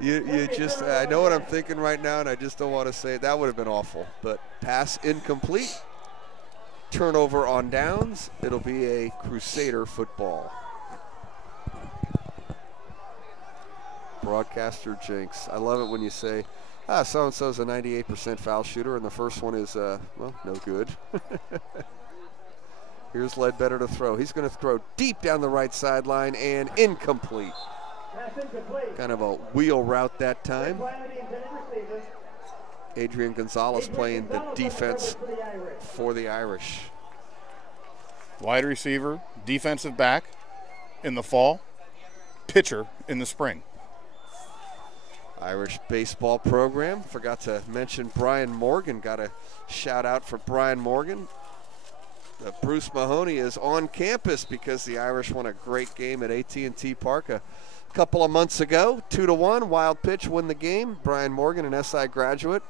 You just, I know what I'm thinking right now, and I just don't want to say it. That would have been awful. But pass incomplete. Turnover on downs. It'll be a Crusader football. Broadcaster jinx. I love it when you say, so-and-so's a 98% foul shooter, and the first one is, well, no good. Here's Ledbetter to throw. He's going to throw deep down the right sideline and incomplete. Kind of a wheel route that time. Adrian Gonzalez playing the defense for the Irish. Wide receiver, defensive back in the fall, pitcher in the spring. Irish baseball program. Forgot to mention Brian Morgan. Got a shout out for Brian Morgan. Bruce Mahoney is on campus because the Irish won a great game at AT&T Park a couple of months ago. 2-1, wild pitch, win the game. Brian Morgan, an SI graduate.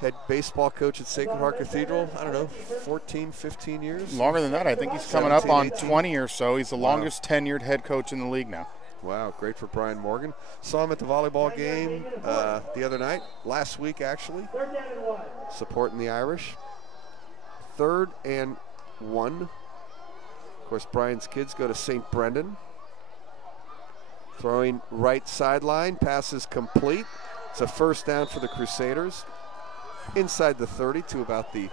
Head baseball coach at Sacred Heart Cathedral, I don't know, 14, 15 years? Longer than that. I think he's coming up on 18. 20 or so. He's the longest tenured head coach in the league now. Wow, great for Brian Morgan. Saw him at the volleyball game the other night, last week actually, supporting the Irish. 3rd and 1. Of course, Brian's kids go to St. Brendan. Throwing right sideline, pass is complete. It's a first down for the Crusaders. Inside the 30 to about the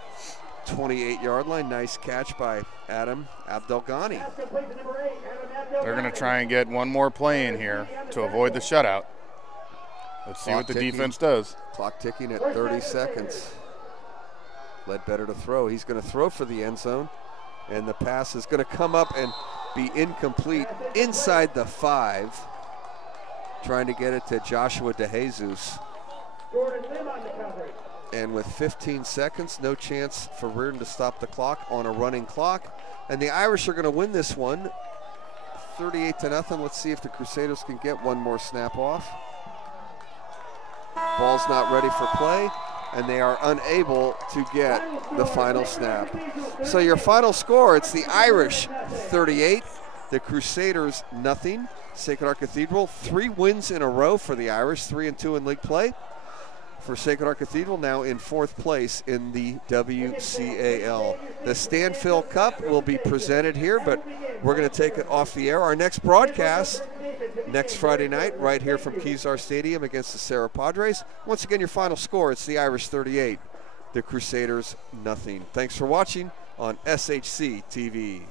28-yard line. Nice catch by Adam Abdelghani. They're going to try and get one more play in here to avoid the shutout. Let's see what the defense does. Clock ticking at 30 seconds. Ledbetter to throw. He's going to throw for the end zone. And the pass is going to come up and be incomplete inside the 5. Trying to get it to Joshua DeJesus. And with 15 seconds, no chance for Riordan to stop the clock on a running clock. And the Irish are going to win this one 38-0. Let's see if the Crusaders can get one more snap off. Ball's not ready for play, and they are unable to get the final snap. So your final score, it's the Irish 38, the Crusaders nothing. Sacred Heart Cathedral, 3 wins in a row for the Irish, 3-2 in league play. For Sacred Heart Cathedral, now in 4th place in the WCAL. The Stanfel Cup will be presented here, but we're going to take it off the air. Our next broadcast next Friday night right here from Kezar Stadium against the Serra Padres. Once again, your final score, it's the Irish 38, the Crusaders nothing. Thanks for watching on SHC TV.